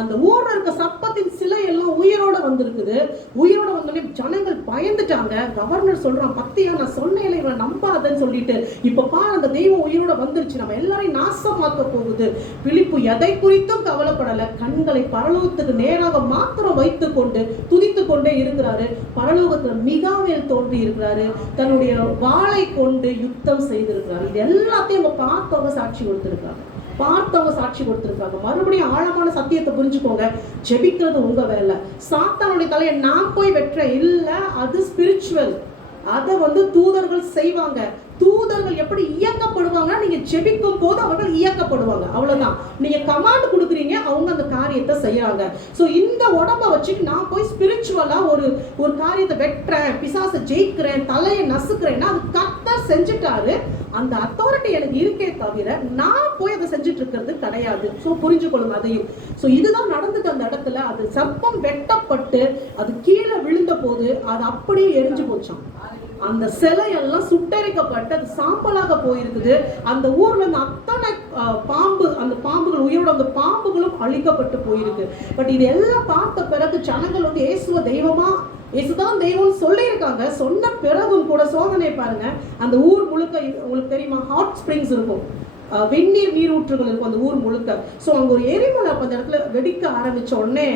அந்த ஊர்ல இருக்க சர்ப்பத்தின் சிலை எல்லாம் உயிரோட வந்திருக்குது. உயிரோட வந்தோடனே ஜனங்கள் பயந்துட்டாங்க. கவர்னர் சொல்றான், பத்தியா நான் சொன்னேன் இவனை நம்பாதன்னு சொல்லிட்டு, இப்ப பாரு அந்த தெய்வம் உயிரோட வந்துருச்சு, நம்ம எல்லாரையும் நாசமாக்க போகுது. பிலிப்பு எதை குறித்தும் கவலைப்படல. கண்களை பரலோகத்துக்கு நேராக மாத்திரம் வைத்துக் கொண்டு துதித்து கொண்டே இருக்கிறாரு. பரலோகத்துல மிகாவேல் தோன்றி இருக்கிறாரு, தன்னுடைய வாளை கொண்டு யுத்தம் செய்திருக்கிறாரு. இது எல்லாத்தையும் பார்த்தவங்க சாட்சி கொடுத்திருக்காங்க. மறுபடியும் ஆழமான சத்தியத்தை புரிஞ்சுக்கோங்க. ஜெபிக்கிறது உங்க வேலை. சாத்தானுடைய தலையை நான் போய் வெட்டுறேன் இல்ல, அது ஸ்பிரிச்சுவல். அதை தூதர்கள் செய்வாங்க. தூதர்கள் எப்படி இயக்கப்படுவாங்க? நீங்க ஜெபிக்கும் போது அவர்கள் இயக்கப்படுவாங்க. அவ்வளவுதான். நீங்க கமாண்ட் கொடுக்குறீங்க, அவங்க அந்த காரியத்தை செய்யறாங்க. சோ இந்த உடம்ப வச்சு நான் போய் ஸ்பிரிச்சுவலா ஒரு காரியத்தை வெட்டுறேன், பிசாசை ஜெயிக்கிறேன், தலையை நசுக்கிறேன்னா அது கர்த்தர் கர்த்தர் செஞ்சுட்டாரு, அந்த அத்தாரிட்டி எனக்கு இருக்கே தவிர நான் போய் அதை செஞ்சுட்டு இருக்கிறது கிடையாது. ஸோ புரிஞ்சு கொள்ளுங்க அதையும். ஸோ இதுதான் நடந்தது அந்த இடத்துல. அது சர்ப்பம் வெட்டப்பட்டு அது கீழே விழுந்த போது அது அப்படியே எரிஞ்சு போச்சான். அந்த சிலையெல்லாம் சுட்டரிக்கப்பட்டு அது சாம்பலாக போயிருக்குது. அந்த ஊர்ல இருந்த அத்தனை பாம்பு, அந்த பாம்புகள் உயிரோட அந்த பாம்புகளும் அழிக்கப்பட்டு போயிருக்கு. பட் இது எல்லாம் பார்த்த பிறகு ஜனங்கள் வந்து இயேசுவ தெய்வமா, இயேசுதான் தெய்வம்னு சொல்லியிருக்காங்க. சொன்ன பிறகும் கூட சோதனை பாருங்க. அந்த ஊர் முழுக்க உங்களுக்கு தெரியுமா, ஹாட் ஸ்ப்ரிங்ஸ் இருக்கும், வெந்நீர் நீரூற்றுகள் இருக்கும் அந்த ஊர் முழுக்க. ஸோ அங்கே ஒரு எரிமலை அந்த இடத்துல வெடிக்க ஆரம்பிச்ச உடனே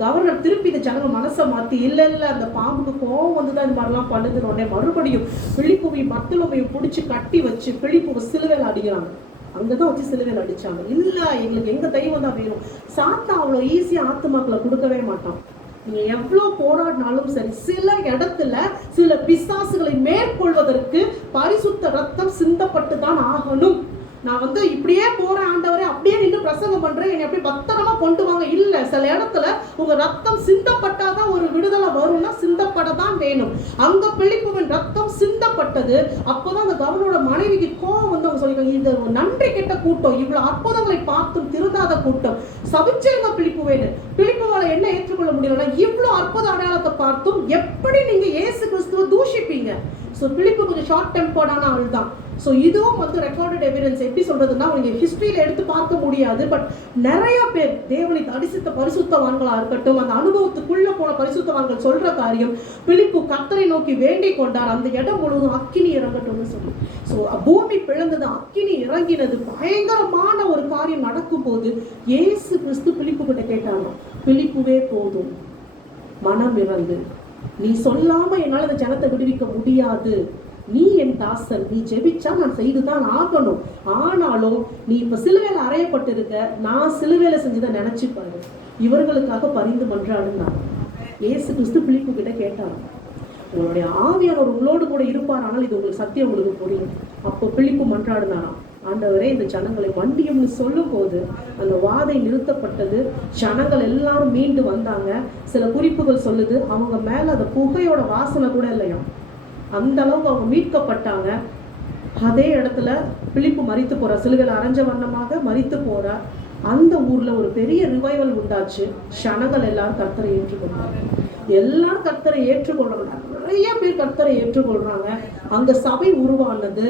கவர்னர் திருப்பி இந்த ஜனங்க மனசை மாற்றி, இல்லை அந்த பாம்புக்கு கோவம் வந்து தான் இந்த மாதிரிலாம் பண்ணுதுன்னு உடனே மறுபடியும் பிலிப்புவையும் பர்த்தலோமையும் பிடிச்சி கட்டி வச்சு பிலிப்புவை சிலுவையில் அடிக்கிறாங்க. அங்கதான் வச்சு சிலுவையில் அடிச்சாங்க. இல்ல, எங்களுக்கு எங்க தெய்வம் தான் வேணும். சாத்தா அவ்வளோ ஈஸியா ஆத்துமாக்களை கொடுக்கவே மாட்டான். நீங்க எவ்வளவு போராடினாலும் சரி, சில இடத்துல சில பிசாசுகளை மேற்கொள்வதற்கு பரிசுத்த ரத்தம் சிந்தப்பட்டு தான் ஆகணும். நான் வந்து இப்படியே போறேன் ஆண்டவரே, அப்படியே நின்று பிரசங்கம் பண்றேன், என்னை அப்படி பத்திரமா கொண்டு வாங்க, இல்ல. சில இடத்துல உங்க ரத்தம் சிந்தப்பட்டாதான் ஒரு விடுதலை வரும்னா சிந்தப்படதான் வேணும். அங்க பிலிப்புவின் ரத்தம் சிந்தப்பட்டது. அப்போதான் அந்த கவர்னரோட மனைவிக்கு கோவம் வந்து அவங்க சொல்லிருக்காங்க, இது நன்றி கெட்ட கூட்டம், இவ்வளவு அற்புதங்களை பார்த்தும் திருந்தாத கூட்டம், சபிச்சிருங்க பிலிப்புவேன்னு. பிலிப்புவால என்ன ஏற்றுக்கொள்ள முடியலன்னா, இவ்வளவு அற்புத அடையாளத்தை பார்த்தும் எப்படி நீங்க இயேசு கிறிஸ்துவை தூஷிப்பீங்க? ஸோ பிலிப்பு கொஞ்சம் ஷார்ட் டெம்பர்டான ஆள் தான். ஸோ இதுவும் வந்து ரெக்கார்டட் எவிடன்ஸ். எப்படி சொல்றதுன்னா, நீங்கள் ஹிஸ்டரியில் எடுத்து பார்க்க முடியாது. பட் நிறைய பேர் தேவனை தரிசித்த பரிசுத்தவான்களாக இருக்கட்டும், அந்த அனுபவத்துக்குள்ள போன பரிசுத்தவான்கள் சொல்ற காரியம், பிலிப்பு கர்த்தரை நோக்கி வேண்டிக் கொண்டார், அந்த இடம் முழுவதும் அக்கினி இறங்கட்டும்னு சொல்லி. ஸோ பூமி பிளந்தது, அக்கினி இறங்கினது, பயங்கரமான ஒரு காரியம் நடக்கும் போது இயேசு கிறிஸ்து பிலிப்பு கிட்ட கேட்டாங்க, பிலிப்புவே போதும், மனம் இறந்து, நீ சொல்லாம என்னால இந்த ஜனத்தை விடுவிக்க முடியாது, நீ என் தாசன், நீ ஜெபிச்சா நான் செய்துதான் ஆகணும். ஆனாலும் நீ இப்ப சிலுவையில அறையப்பட்டிருக்க, நான் சிலுவையில செஞ்சதை நினைச்சு பாரு, இவர்களுக்காக பரிந்து மன்றாடுனா. இயேசு கிறிஸ்து பிலிப்பு கிட்ட கேட்டாங்க, உங்களுடைய ஆவியானவர் உங்களோடு கூட இருப்பார், ஆனால் இது உங்களுக்கு சத்தியம் உங்களுக்கு புரியும். அப்போ பிலிப்பு மன்றாடுனாராம், ஆண்டவரே இந்த ஜனங்களை மண்டியம்னு சொல்லும் போது அந்த வாதை நிறுத்தப்பட்டது. ஜனங்கள் எல்லாரும் மீண்டு வந்தாங்க. சில குறிப்புகள் சொல்லுது, அவங்க மேல அந்த புகையோட வாசனை கூட இல்லையா, அந்த அளவுக்கு அவங்க மீட்கப்பட்டாங்க. அதே இடத்துல பிலிப்பு மரித்து போறார், சிலுவையில் அரைஞ்ச வண்ணமாக மரித்து போறார். அந்த ஊர்ல ஒரு பெரிய ரிவைவல் உண்டாச்சு. ஜனங்கள் எல்லாரும் கர்த்தரை ஏற்றுக்கொண்டாங்க. எல்லாரும் கர்த்தரை ஏற்றுக்கொள்றாங்க, நிறைய பேர் கர்த்தரை ஏற்றுக்கொள்றாங்க. அங்க சபை உருவானது,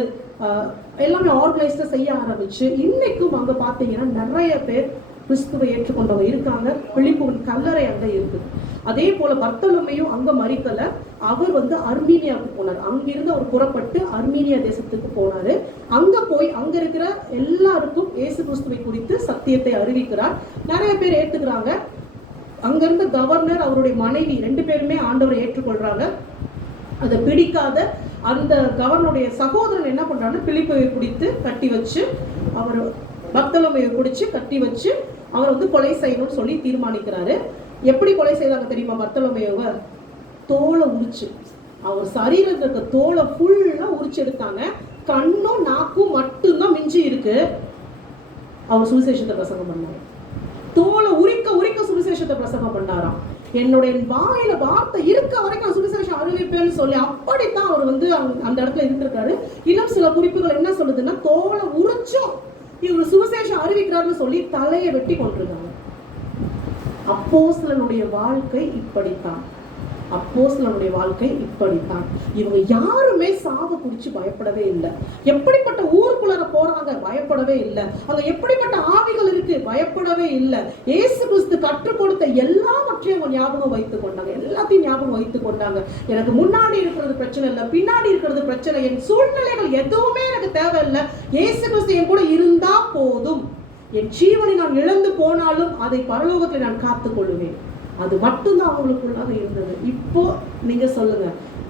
எல்லாமே ஆர்கனைஸ்டா செய்ய ஆரம்பிச்சு இன்னைக்கும் அங்க பாத்தீங்கன்னா நிறைய பேர் கிறிஸ்துவை ஏற்றுக்கொண்டவங்க இருக்காங்க. பிலிப்புவின் கல்லறை அங்க இருக்குது. அதே போல பர்த்தலோமையும் அங்க மரிக்கல, அவர் வந்து அர்மீனியாவுக்கு போனார். அங்கிருந்து அவர் புறப்பட்டு அர்மீனியா தேசத்துக்கு போனாரு. அங்க போய் அங்க இருக்கிற எல்லாருக்கும் இயேசு கிறிஸ்துவை குறித்து சத்தியத்தை அறிவிக்கிறார். நிறைய பேர் ஏற்றுக்கிறாங்க. அங்க இருந்த கவர்னர், அவருடைய மனைவி, 2 பேருமே ஆண்டவரை ஏற்றுக்கொள்றாங்க. அதை பிடிக்காத அந்த கவர்னருடைய சகோதரன் என்ன பண்றாரு, பிலிப்பை பிடித்து கட்டி வச்சு, அவர் பர்த்தலோமையை பிடிச்சு கட்டி வச்சு அவர் வந்து கொலை செய்யணும்னு சொல்லி தீர்மானிக்கிறாரு. எப்படி கொலை செய்தாங்க தெரியுமா? பர்த்தலோமையை தோலை உரிச்சு, அவர் சரீரத்துக்கு தோலை ஃபுல்லா உரிச்சு எடுத்தாங்க. கண்ணும் நாக்கும் மட்டும்தான் மிஞ்சி இருக்கு. அவர் சுவிசேஷத்தை பிரசங்கம் பண்ணாரு. தோலை உரிக்க உரிக்க சுவிசேஷத்தை பிரசங்கம் பண்ணாராம். என்னுடைய வாயில வார்த்தை இருக்க வரைக்கும் சுவிசேஷம் அறிவிப்பேன்னு சொல்லி அப்படித்தான் அவர் வந்து அந்த இடத்துல இருந்திருக்காரு. இன்னும் சில குறிப்புகள் என்ன சொல்லுதுன்னா, தோலை உரிச்சும் இவர் சுவிசேஷம் அறிவிக்கிறாருன்னு சொல்லி தலையை வெட்டி கொண்டிருக்காங்க. அப்போஸ்தலனுடைய வாழ்க்கை இப்படித்தான். அப்போஸ்தலனுடைய வாழ்க்கை இப்படித்தான். இவங்க யாருமே சாவ குறிச்சு பயப்படவே இல்லை. எப்படிப்பட்ட ஊருக்குள்ளார போறாங்க, பயப்படவே இல்லை. அங்க எப்படிப்பட்ட ஆவிகள் இருக்கு, பயப்படவே இல்லை. இயேசு கிறிஸ்து கற்றுக் கொடுத்த எல்லாவற்றையும் அவங்க ஞாபகம் வைத்துக் கொண்டாங்க. எல்லாத்தையும் ஞாபகம் வைத்துக் கொண்டாங்க. எனக்கு முன்னாடி இருக்கிறது பிரச்சனை இல்லை, பின்னாடி இருக்கிறது பிரச்சனை, என் சூழ்நிலைகள் எதுவுமே எனக்கு தேவையில்லை, இயேசு கிறிஸ்து என் கூட இருந்தா போதும். என் ஜீவனை நான் இழந்து போனாலும் அதை பரலோகத்தை நான் காத்துக் கொள்ளுவேன். அது மட்டும்தான் அவங்களுக்குள்ளாக இருந்தது. இப்போ நீங்க சொல்லுங்க,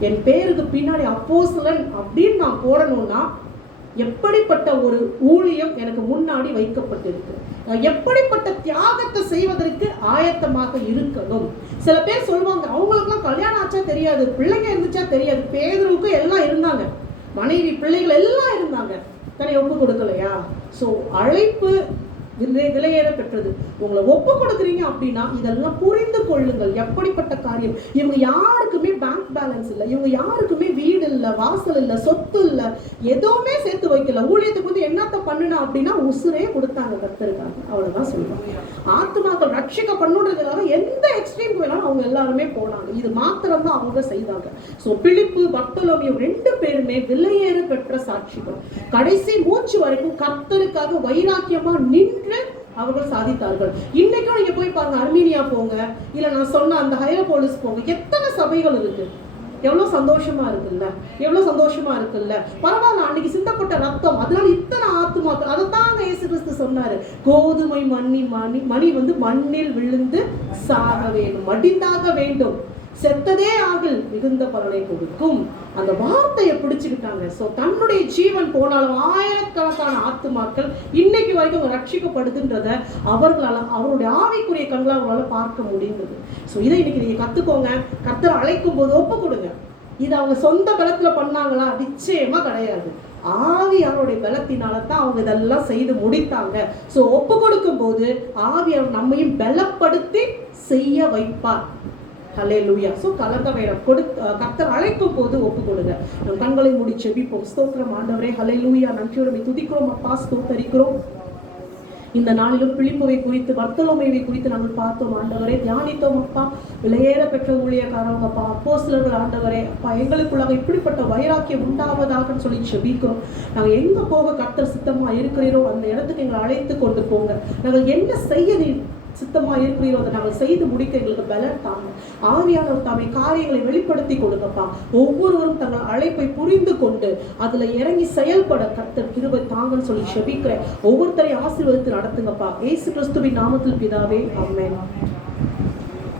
என் பேருக்கு பின்னாடி அப்போஸ்தலன் அப்படின்னு நான் போடணும்னா எப்படிப்பட்ட ஒரு ஊழியம் எனக்கு முன்னாடி வைக்கப்பட்டிருக்கு, எப்படிப்பட்ட தியாகத்தை செய்வதற்கு ஆயத்தமாக இருக்கணும். சில பேர் சொல்லுவாங்க, அவங்களுக்குலாம் கல்யாணம் ஆச்சா தெரியாது, பிள்ளைங்க இருந்துச்சா தெரியாது. பேதுருவுக்கு எல்லாம் இருந்தாங்க, மனைவி பிள்ளைகள் எல்லாம் இருந்தாங்க, தன்னை ஒப்பு கொடுக்கலையா? ஸோ அழைப்பு விலையேற பெற்றது. உங்களை ஒப்பு கொடுக்குறீங்க அப்படின்னா இதெல்லாம் புரிந்து கொள்ளுங்கள். எப்படிப்பட்ட காரியம். இவங்க யாருக்குமே பேங்க் பேலன்ஸ் இல்லை, இவங்க யாருக்குமே வீடு இல்லை, வாசல் இல்லை, சொத்து இல்லை, எதுவுமே சேர்த்து வைக்கல. ஊழியத்துக்கு வந்து என்னத்த பண்ணுனா அப்படின்னா உசுரே கொடுத்தாங்க கர்த்தருக்காக. அவ்வளவுதான் சொல்லுவாங்க. ஆத்துமாக்கள் ரட்சிக்க பண்ணுறதுக்காக எந்த எக்ஸ்ட்ரீம் வேணாலும் அவங்க எல்லாருமே போனாங்க. இது மாத்திரம் தான் அவங்க செய்தாங்க. ஸோ பிலிப்பு பர்த்தலோமியு 2 பேருமே விலையேற பெற்ற சாட்சிகள். கடைசி மூச்சு வரைக்கும் கர்த்தருக்காக வைராக்கியமா நின்று அவர்கள் சாதித்தார்கள். இன்னைக்கும் நீங்க போய் பாருங்க, அர்மீனியா போங்க, இல்ல நான் சொன்ன அந்த ஹைரோபோலிஸ் போங்க, எத்தனை சபைகள் இருக்கு. எவ்வளவு சந்தோஷமா இருக்குல்ல, எவ்வளவு சந்தோஷமா இருக்குல்ல. பரவாயில்ல, அன்னைக்கு சிந்தப்பட்ட ரத்தம், அதனால இத்தனை ஆத்துமாக்கள். அதைத்தாங்க இயேசு கிறிஸ்து சொன்னாரு, கோதுமை மணி வந்து மண்ணில் விழுந்து சாக வேண்டும், மடிந்தாக வேண்டும், செத்ததே ஆகில் மிகுந்த பலனை கொடுக்கும். அந்த வார்த்தையை பிடிச்சுக்கிட்டாங்க. ஸோ தன்னுடைய ஜீவன் போனாலும் ஆயிரக்கணக்கான ஆத்துமாக்கள் இன்னைக்கு வரைக்கும் ரட்சிக்கப்படுதுன்றத அவர்களால், அவருடைய ஆவிக்குரிய கண்களால் அவங்களால பார்க்க முடிந்தது. ஸோ இதை இன்னைக்கு நீங்க கத்துக்கோங்க. கர்த்தர் அழைக்கும் போது ஒப்பு கொடுங்க. இது அவங்க சொந்த பலத்துல பண்ணாங்களா? நிச்சயமா கிடையாது. ஆவியாருடைய பலத்தினால தான் அவங்க இதெல்லாம் செய்து முடித்தாங்க. ஸோ ஒப்பு கொடுக்கும் போது ஆவியார் நம்மையும் பலப்படுத்தி செய்ய வைப்பார். ஹல்லேலூயா. ஸோ கலங்க வேணும். கர்த்தர் அழைக்கும் போது ஒப்பு கொடுங்க. நம் கண்களை மூடி ஜெபிப்போம். ஸ்தோத்திரம் ஆண்டவரே, ஹல்லேலூயா. நன்றியோடு துதிக்கிறோம் அப்பா, ஸ்தோத்தரிக்கிறோம். இந்த நாளிலும் பிலிப்புவை குறித்து, பர்த்தலோமேவை குறித்து நாங்கள் பார்த்தோம் ஆண்டவரே, தியானித்தோம் அப்பா. விலையேற பெற்ற ஊழியக்காரங்க அப்பா, அப்போஸ்தலர்கள் ஆண்டவரே அப்பா, எங்களுக்குள்ளாக இப்படிப்பட்ட வைராக்கியம் உண்டாவதாக சொல்லி ஜெபிக்கிறோம். நாங்கள் எங்க போக கர்த்தர் சித்தமா இருக்கிறீரோ அந்த இடத்துக்கு எங்களை அழைத்து கொண்டு போங்க. நாங்கள் என்ன செய்ய சித்தமா இருக்கிறீரோ அதை நாங்கள் செய்து முடிக்க எங்களுக்கு பலன் தாங்க. ஆவியானவர் தாமே காரியங்களை வெளிப்படுத்தி கொடுங்கப்பா. ஒவ்வொருவரும் தங்கள் அழைப்பை புரிந்து கொண்டு அதுல இறங்கி செயல்பட கர்த்தர் கிருபை தாங்கன்னு சொல்லி ஜெபிக்கிறேன். ஒவ்வொருத்தரையும் ஆசீர்வதித்து நடத்துங்கப்பா. இயேசு கிறிஸ்துவின் நாமத்தில் பிதாவே, ஆமென்.